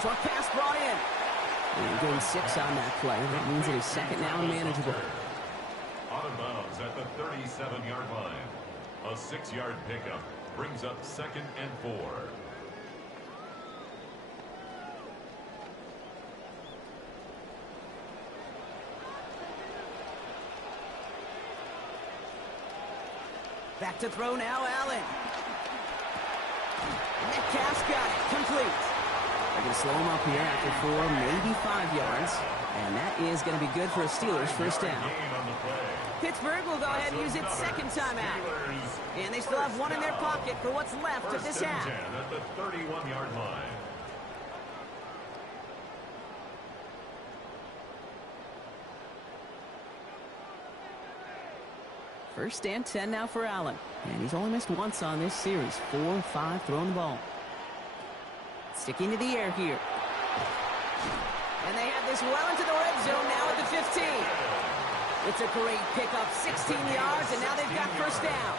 Short pass brought in. And gain 6 on that play. That means it is 2nd down manageable. Out of bounds at the 37-yard line. A 6-yard pickup brings up 2nd and 4. Back to throw now, Allen. Metcalf's got it. Complete. They're going to slow him up here after 4, maybe 5 yards. And that is going to be good for a Steelers 1st down. Pittsburgh will go ahead and use its 2nd timeout. And they still have 1 in their pocket for what's left of this half. 1st and 10 at the 31-yard line. First and 10 now for Allen. And he's only missed once on this series. 4 of 5 throwing the ball. Sticking to the air here. And they have this well into the red zone now at the 15. It's a great pickup, 16 yards, and now they've got 1st down.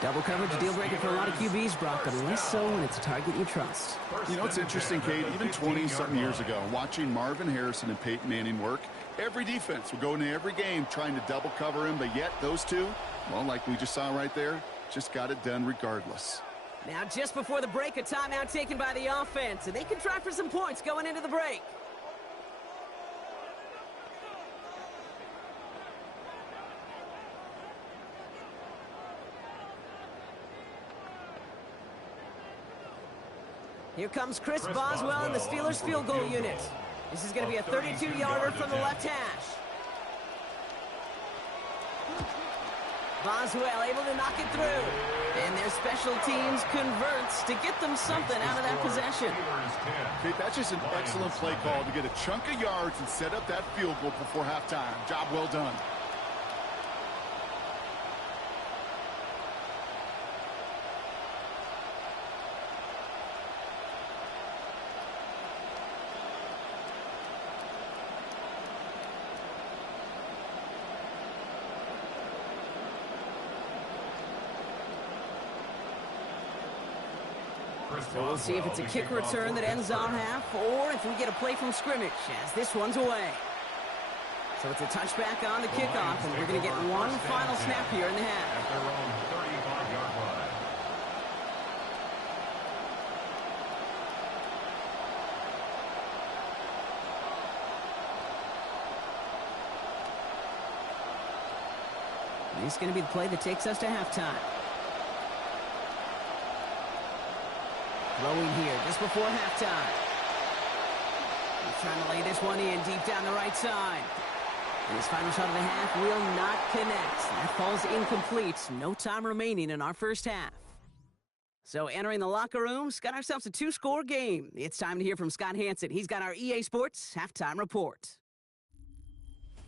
Double coverage, deal breaker for a lot of QBs, Brock, but less so when it's a target you trust. You know, it's interesting, Kate, even 20-something years ago, watching Marvin Harrison and Peyton Manning work, every defense would go into every game trying to double cover him, but yet those two, well, like we just saw right there, just got it done regardless. Now, just before the break, a timeout taken by the offense, and they can try for some points going into the break. Here comes Chris Boswell in the Steelers field goal unit. This is going to be a 32-yarder from the left hash. Boswell able to knock it through. And their special teams converts to get them something out of that possession. Kate, that's just an excellent play call to get a chunk of yards and set up that field goal before halftime. Job well done. So we'll see if it's a kick return that ends our half, or if we get a play from scrimmage as this one's away. So it's a touchback on the kickoff, and we're going to get one final snap here in the half. At their own 35-yard line. And this is going to be the play that takes us to halftime. Throwing here just before halftime. He's trying to lay this one in deep down the right side. And his final shot of the half will not connect. That falls incomplete. No time remaining in our first half. So entering the locker rooms, got ourselves a 2-score game. It's time to hear from Scott Hanson. He's got our EA Sports halftime report.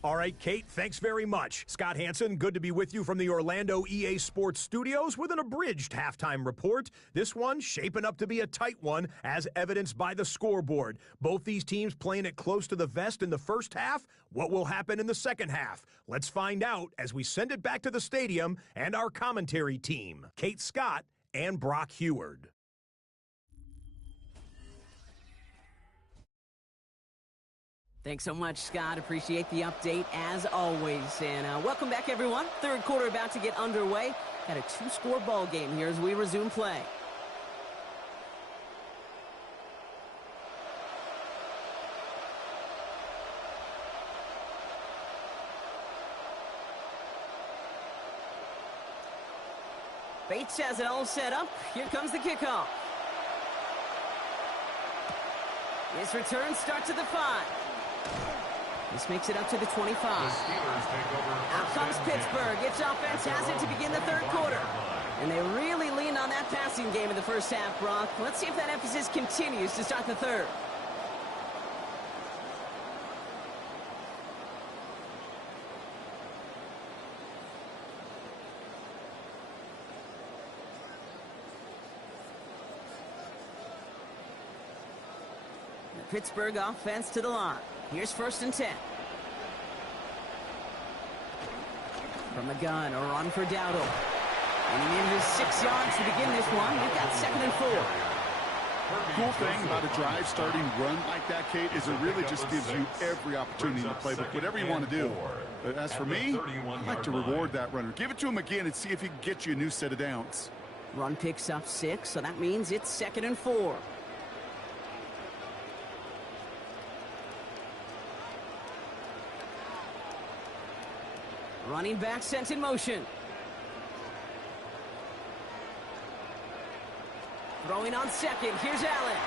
All right, Kate, thanks very much. Scott Hanson, good to be with you from the Orlando EA Sports Studios with an abridged halftime report. This one shaping up to be a tight one, as evidenced by the scoreboard. Both these teams playing it close to the vest in the first half. What will happen in the second half? Let's find out as we send it back to the stadium and our commentary team, Kate Scott and Brock Heward. Thanks so much, Scott. Appreciate the update, as always. And welcome back, everyone. Third quarter about to get underway. Got a 2-score ball game here as we resume play. Bates has it all set up. Here comes the kickoff. This return starts at the 5. This makes it up to the 25. Out comes Pittsburgh. Its offense has it to begin the third quarter. And they really leaned on that passing game in the first half, Brock. Let's see if that emphasis continues to start the third. The Pittsburgh offense to the line. Here's 1st and 10. From the gun, a run for Dowdle. And he manages 6 yards to begin this one. We've got 2nd and 4. Cool thing about a drive starting run like that, Kate, is it really just gives you every opportunity in the playbook, whatever you want to do. But as for me, I like to reward that runner. Give it to him again and see if he can get you a new set of downs. Run picks up 6, so that means it's 2nd and 4. Running back sent in motion. Throwing on 2nd. Here's Allen.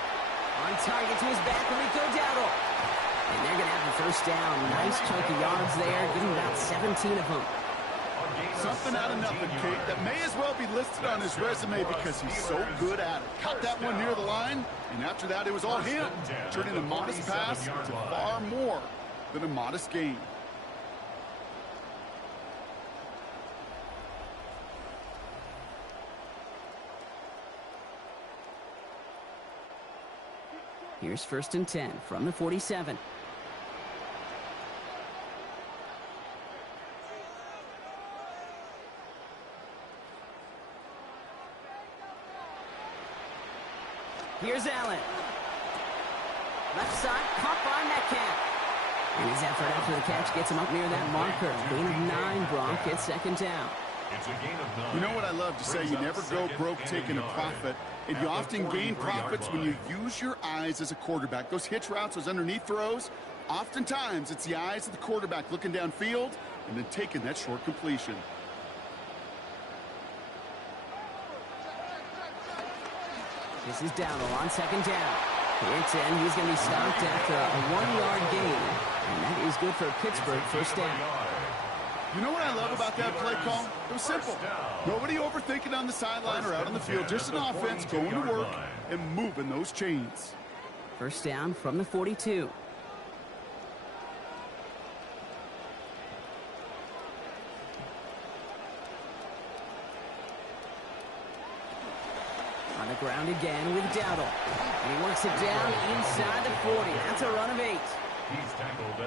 On target to his back, Rico Dowdle. And they're going to have the first down. Nice chunk of yards there, getting about 17 of them. Something out of nothing, Kate, that may as well be listed on his resume because he's so good at it. Caught that one near the line, and after that, it was all him. Turning a modest pass into far more than a modest gain. Here's 1st and 10 from the 47. Here's Allen. Left side, caught by Metcalf. And his effort after the catch gets him up near that marker. Gain of 9, Brock. It's 2nd down. It's a gain of 9. You know what I love to say? You never go broke taking a profit. And you often gain profits when you use your eyes as a quarterback. Those hitch routes, those underneath throws, oftentimes it's the eyes of the quarterback looking downfield and then taking that short completion. This is Dowdle on 2nd down. It's in. He's going to be stopped after a 1-yard gain. And that is good for Pittsburgh. 1st down. You know what I love about that play call? It was simple. Nobody overthinking on the sideline or out on the field. Just an offense going to work and moving those chains. 1st down from the 42. On the ground again with Dowdle. And he works it down inside the 40. That's a run of 8.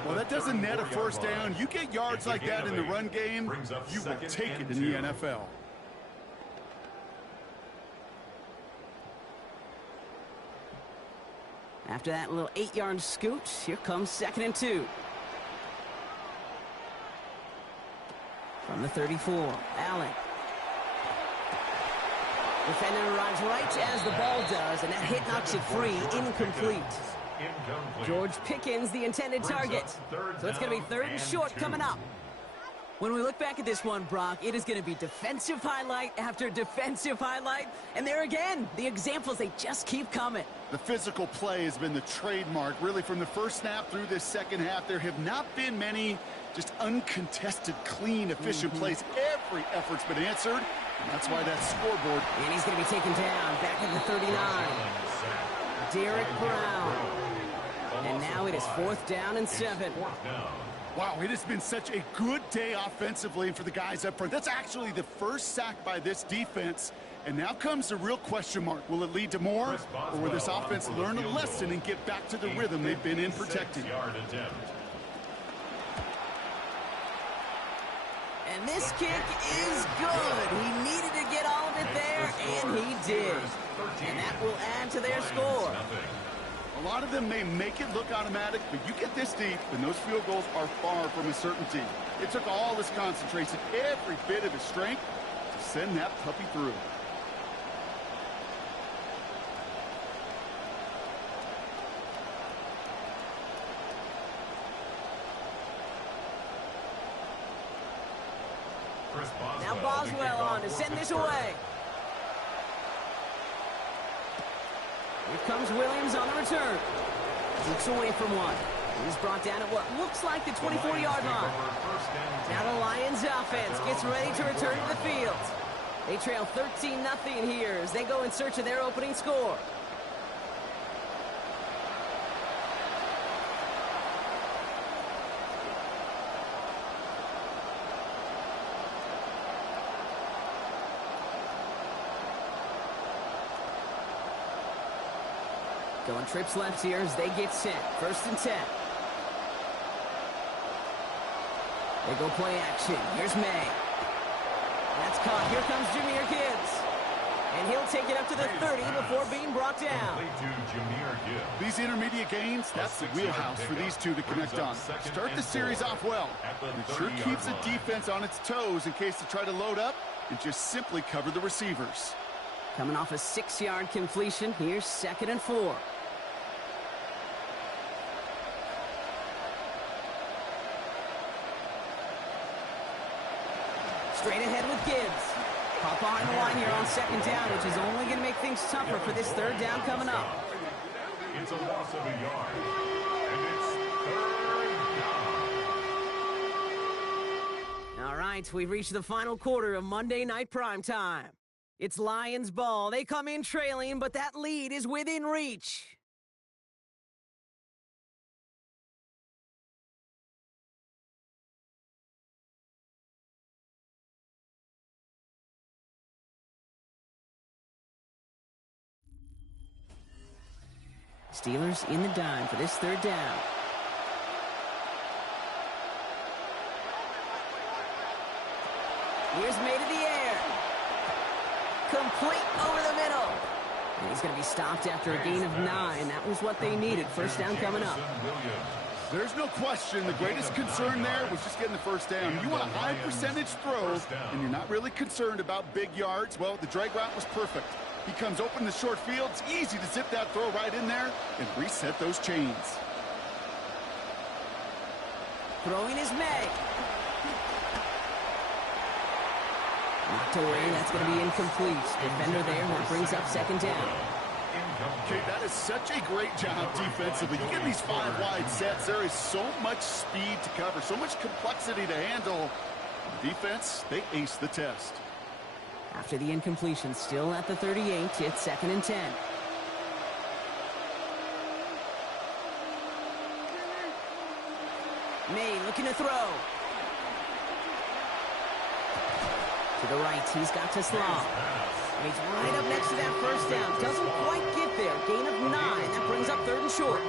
Well, that doesn't net a 1st down. You get yards like that in the run game, you will take it in the NFL. After that little 8-yard scoot, here comes 2nd and 2. From the 34, Allen. Defender arrives right as the ball does, and that hit knocks it free, incomplete. George Pickens, the intended target. So it's going to be 3rd and short coming up. When we look back at this one, Brock, it is going to be defensive highlight after defensive highlight. And there again, the examples, they just keep coming. The physical play has been the trademark, really, from the first snap through this second half. There have not been many just uncontested, clean, efficient plays. Every effort's been answered, and that's why that scoreboard. And he's going to be taken down back at the 39. Derek Brown. And now it is 4th down and 7. Wow, it has been such a good day offensively for the guys up front. That's actually the first sack by this defense. And now comes the real question mark. Will it lead to more? Or will this offense learn a lesson and get back to the rhythm they've been in protecting? And this kick is good. He needed to get all of it there, and he did. And that will add to their score. A lot of them may make it look automatic, but you get this deep, and those field goals are far from a certainty. It took all his concentration, every bit of his strength, to send that puppy through. Now Boswell on to send this away. Here comes Williams on the return. Looks away from one. He's brought down at what looks like the 24-yard line. Now the Lions offense gets ready to return to the field. They trail 13-0 here as they go in search of their opening score. Going trips left here as they get set. 1st and 10. They go play action. Here's May. That's caught. Here comes Jahmyr Gibbs. And he'll take it up to the 30 before being brought down. These intermediate gains, that's the wheelhouse for these two to connect on. Start the series off well. It sure keeps the defense on its toes in case they try to load up and just simply cover the receivers. Coming off a 6-yard completion, here's 2nd and 4. Straight ahead with Gibbs. Caught behind the line here on 2nd down, which is only going to make things tougher for this 3rd down coming up. It's a loss of a yard, and it's 3rd down. All right, we've reached the final quarter of Monday Night Primetime. It's Lions ball. They come in trailing, but that lead is within reach. Steelers in the dime for this 3rd down. Here's May to the air. Complete over the middle. And he's going to be stopped after a gain of 9. That was what they needed. 1st down coming up. There's no question the greatest concern there was just getting the 1st down. You want a high percentage throw, and you're not really concerned about big yards. Well, the drag route was perfect. He comes open the short field. It's easy to zip that throw right in there and reset those chains. Throwing is May. Knocked away. That's going to be incomplete. Defender there. That brings up 2nd down. Okay, that is such a great job defensively. You get these 5 wide sets. There is so much speed to cover, so much complexity to handle. The defense, they ace the test. After the incompletion, still at the 38, it's 2nd and 10. May looking to throw. To the right, he's got to Teslam. And he's right up next to that 1st down. Doesn't quite get there. Gain of 9. That brings up 3rd and short.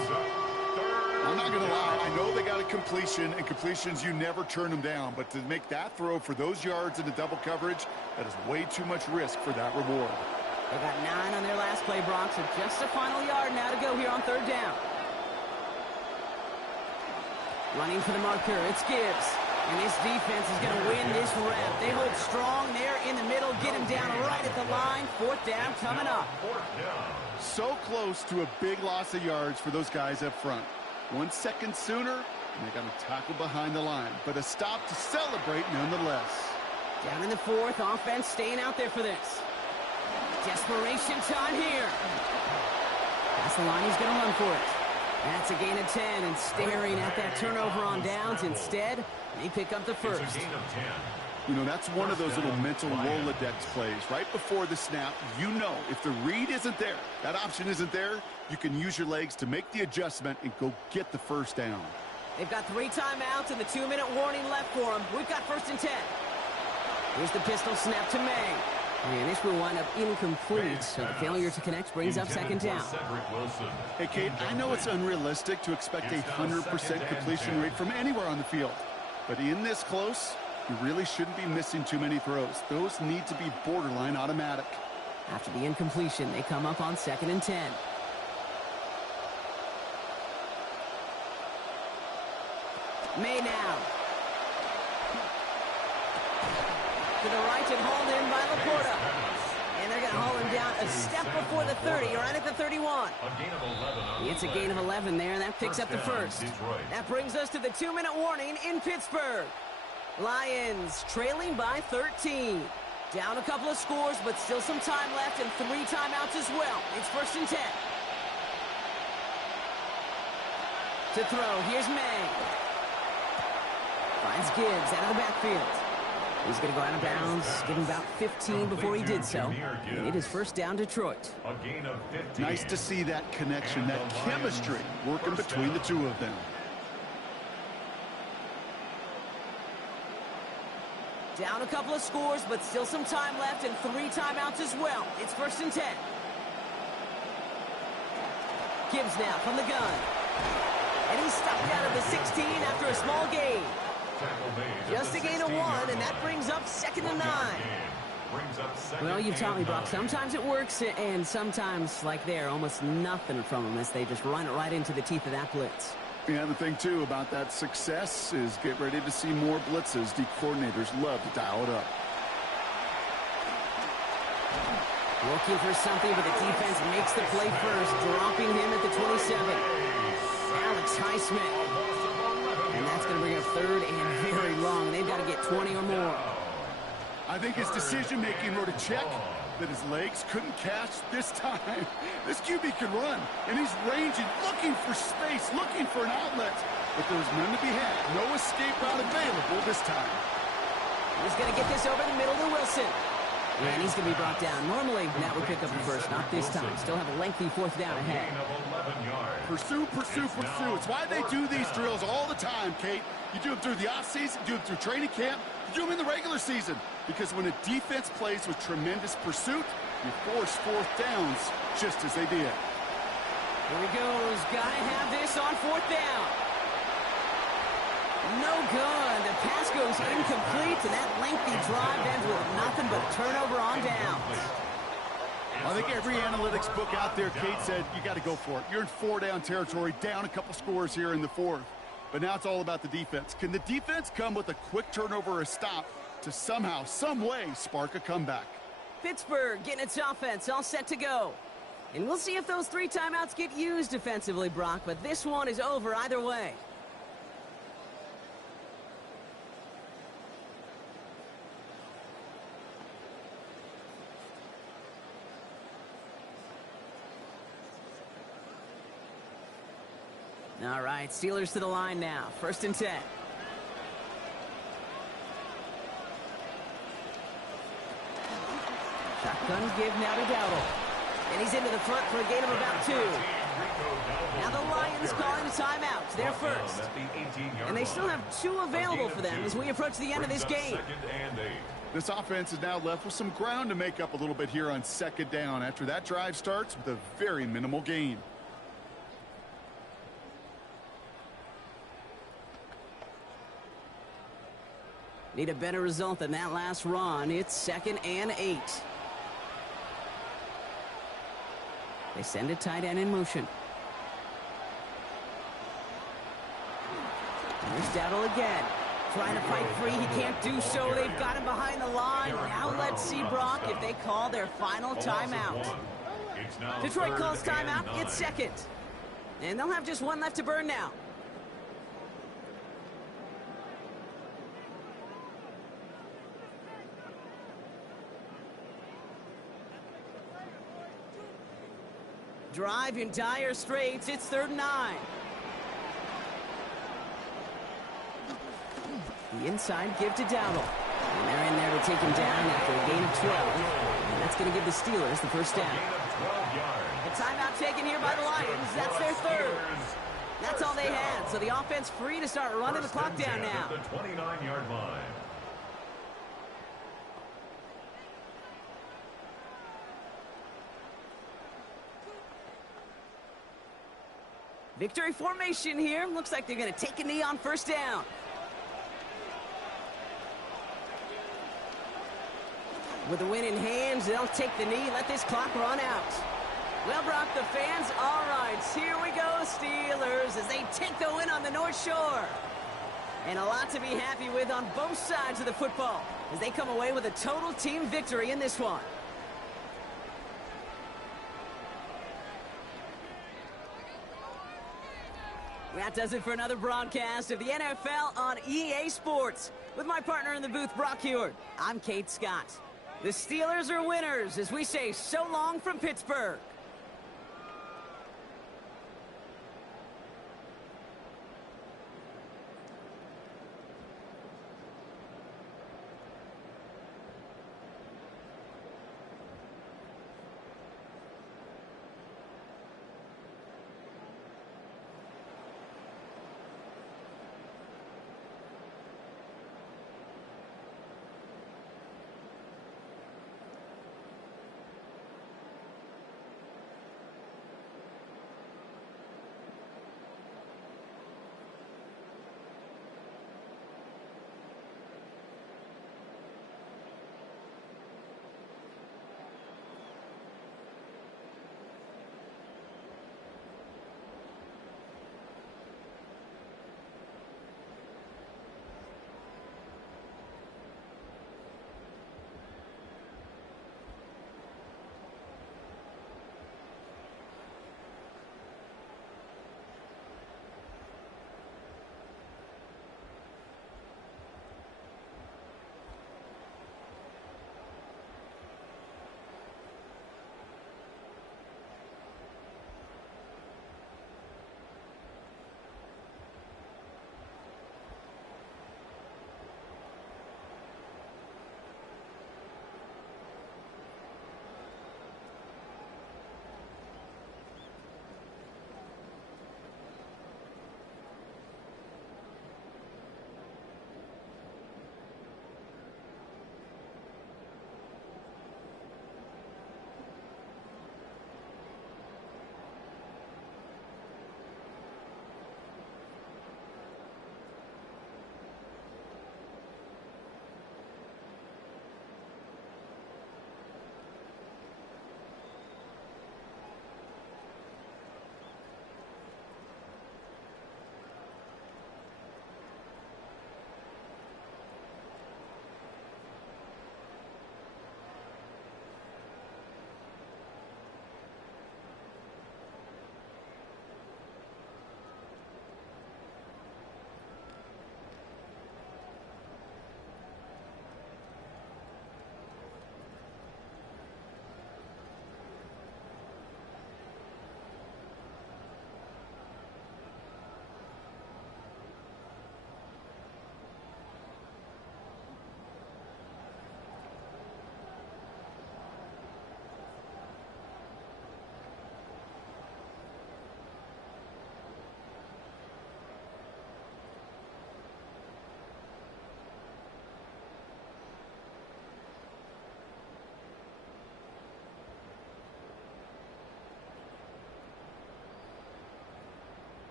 I'm not going to lie. I know they got a completion, and completions, you never turn them down. But to make that throw for those yards in the double coverage, that is way too much risk for that reward. They got 9 on their last play, Brock, so just a final yard now to go here on 3rd down. Running for the marker, it's Gibbs. And this defense is going to win this rep. They hold strong there in the middle, get him down right at the line. 4th down coming up. So close to a big loss of yards for those guys up front. 1 second sooner, and they got a tackle behind the line. But a stop to celebrate nonetheless. Down in the 4th, offense staying out there for this. Desperation time here. That's the line, he's going to run for it. That's a gain of 10, and staring at that turnover on downs. Instead, they pick up the first. You know, that's one of those little mental Rolodex plays. Right before the snap, you know if the read isn't there, that option isn't there, you can use your legs to make the adjustment and go get the first down. They've got 3 timeouts and the 2-minute warning left for them. We've got 1st and 10. Here's the pistol snap to May. And this will wind up incomplete, so the failure to connect brings up 2nd down. Hey, Kate, I know it's unrealistic to expect a 100% completion rate from anywhere on the field. But in this close, you really shouldn't be missing too many throws. Those need to be borderline automatic. After the incompletion, they come up on 2nd and 10. May now. To the right and hauled in by Laporta. And they're going to haul him down a step before the 30, right at the 31. It's a gain of 11 there, and that picks up the first. That brings us to the 2-minute warning in Pittsburgh. Lions trailing by 13. Down a couple of scores, but still some time left and 3 timeouts as well. It's 1st and 10. To throw, here's May. Finds Gibbs out of the backfield. He's going to go out of bounds, give him about 15 before he did so. And it is 1st down Detroit. Nice to see that connection, that chemistry working between the two of them. Down a couple of scores, but still some time left and 3 timeouts as well. It's 1st and 10. Gibbs now from the gun. And he's stopped out of the 16 after a small gain. Just a gain of 1, and that brings up 2nd and 9. Well, you've taught me, Brock. Sometimes it works, and sometimes, like there, almost nothing from them as they just run it right into the teeth of that blitz. Yeah, the thing, too, about that success is get ready to see more blitzes. The coordinators love to dial it up. Looking for something, but the defense makes the play first, dropping him at the 27. Alex Highsmith. And that's going to bring up 3rd and very long. They've got to get 20 or more. I think his decision-making wrote a check that his legs couldn't catch this time. This QB can run, and he's ranging, looking for space, looking for an outlet. But there's none to be had. No escape route available this time. He's going to get this over the middle to Wilson. And he's going to be brought down. Normally, that would pick up the first. Not this time. Still have a lengthy 4th down ahead. Pursue, pursue, pursue. It's why they do these drills all the time, Kate. You do them through the offseason, you do them through training camp, you do them in the regular season. Because when a defense plays with tremendous pursuit, you force 4th downs just as they did. Here he goes. Got to have this on 4th down. No good. The pass goes incomplete, and that lengthy drive ends with nothing but a turnover on downs. I think every analytics book out there, Kate, said you got to go for it. You're in 4-down territory, down a couple scores here in the 4th. But now it's all about the defense. Can the defense come with a quick turnover or a stop to somehow, some way, spark a comeback? Pittsburgh getting its offense all set to go. And we'll see if those 3 timeouts get used defensively, Brock, but this one is over either way. All right, Steelers to the line now. 1st and 10. Shotgun give now to Dowdle. And he's into the front for a gain of about 2. Now the Lions calling a timeout. They're first. And they still have 2 available for them as we approach the end of this game. This offense is now left with some ground to make up a little bit here on 2nd down after that drive starts with a very minimal gain. Need a better result than that last run. It's 2nd and 8. They send a tight end in motion. Here's Dowdle again. Trying to fight free. He can't do so. They've got him behind the line. Now let's see, Brock, if they call their final timeout. Detroit calls timeout. It's second. And they'll have just one left to burn now. Drive in dire straits. It's 3rd and 9. The inside give to Dowdle. And they're in there to take him down after a gain of 12. And that's going to give the Steelers the first down. The timeout taken here by the Lions. That's their 3rd. That's all they had. So the offense free to start running the clock down now. The 29-yard line. Victory formation here. Looks like they're going to take a knee on first down. With the win in hands, they'll take the knee, let this clock run out. Well, Brock, the fans, all right, here we go, Steelers, as they take the win on the North Shore. And a lot to be happy with on both sides of the football, as they come away with a total team victory in this one. That does it for another broadcast of the NFL on EA Sports. With my partner in the booth, Brock Huard, I'm Kate Scott. The Steelers are winners as we say so long from Pittsburgh.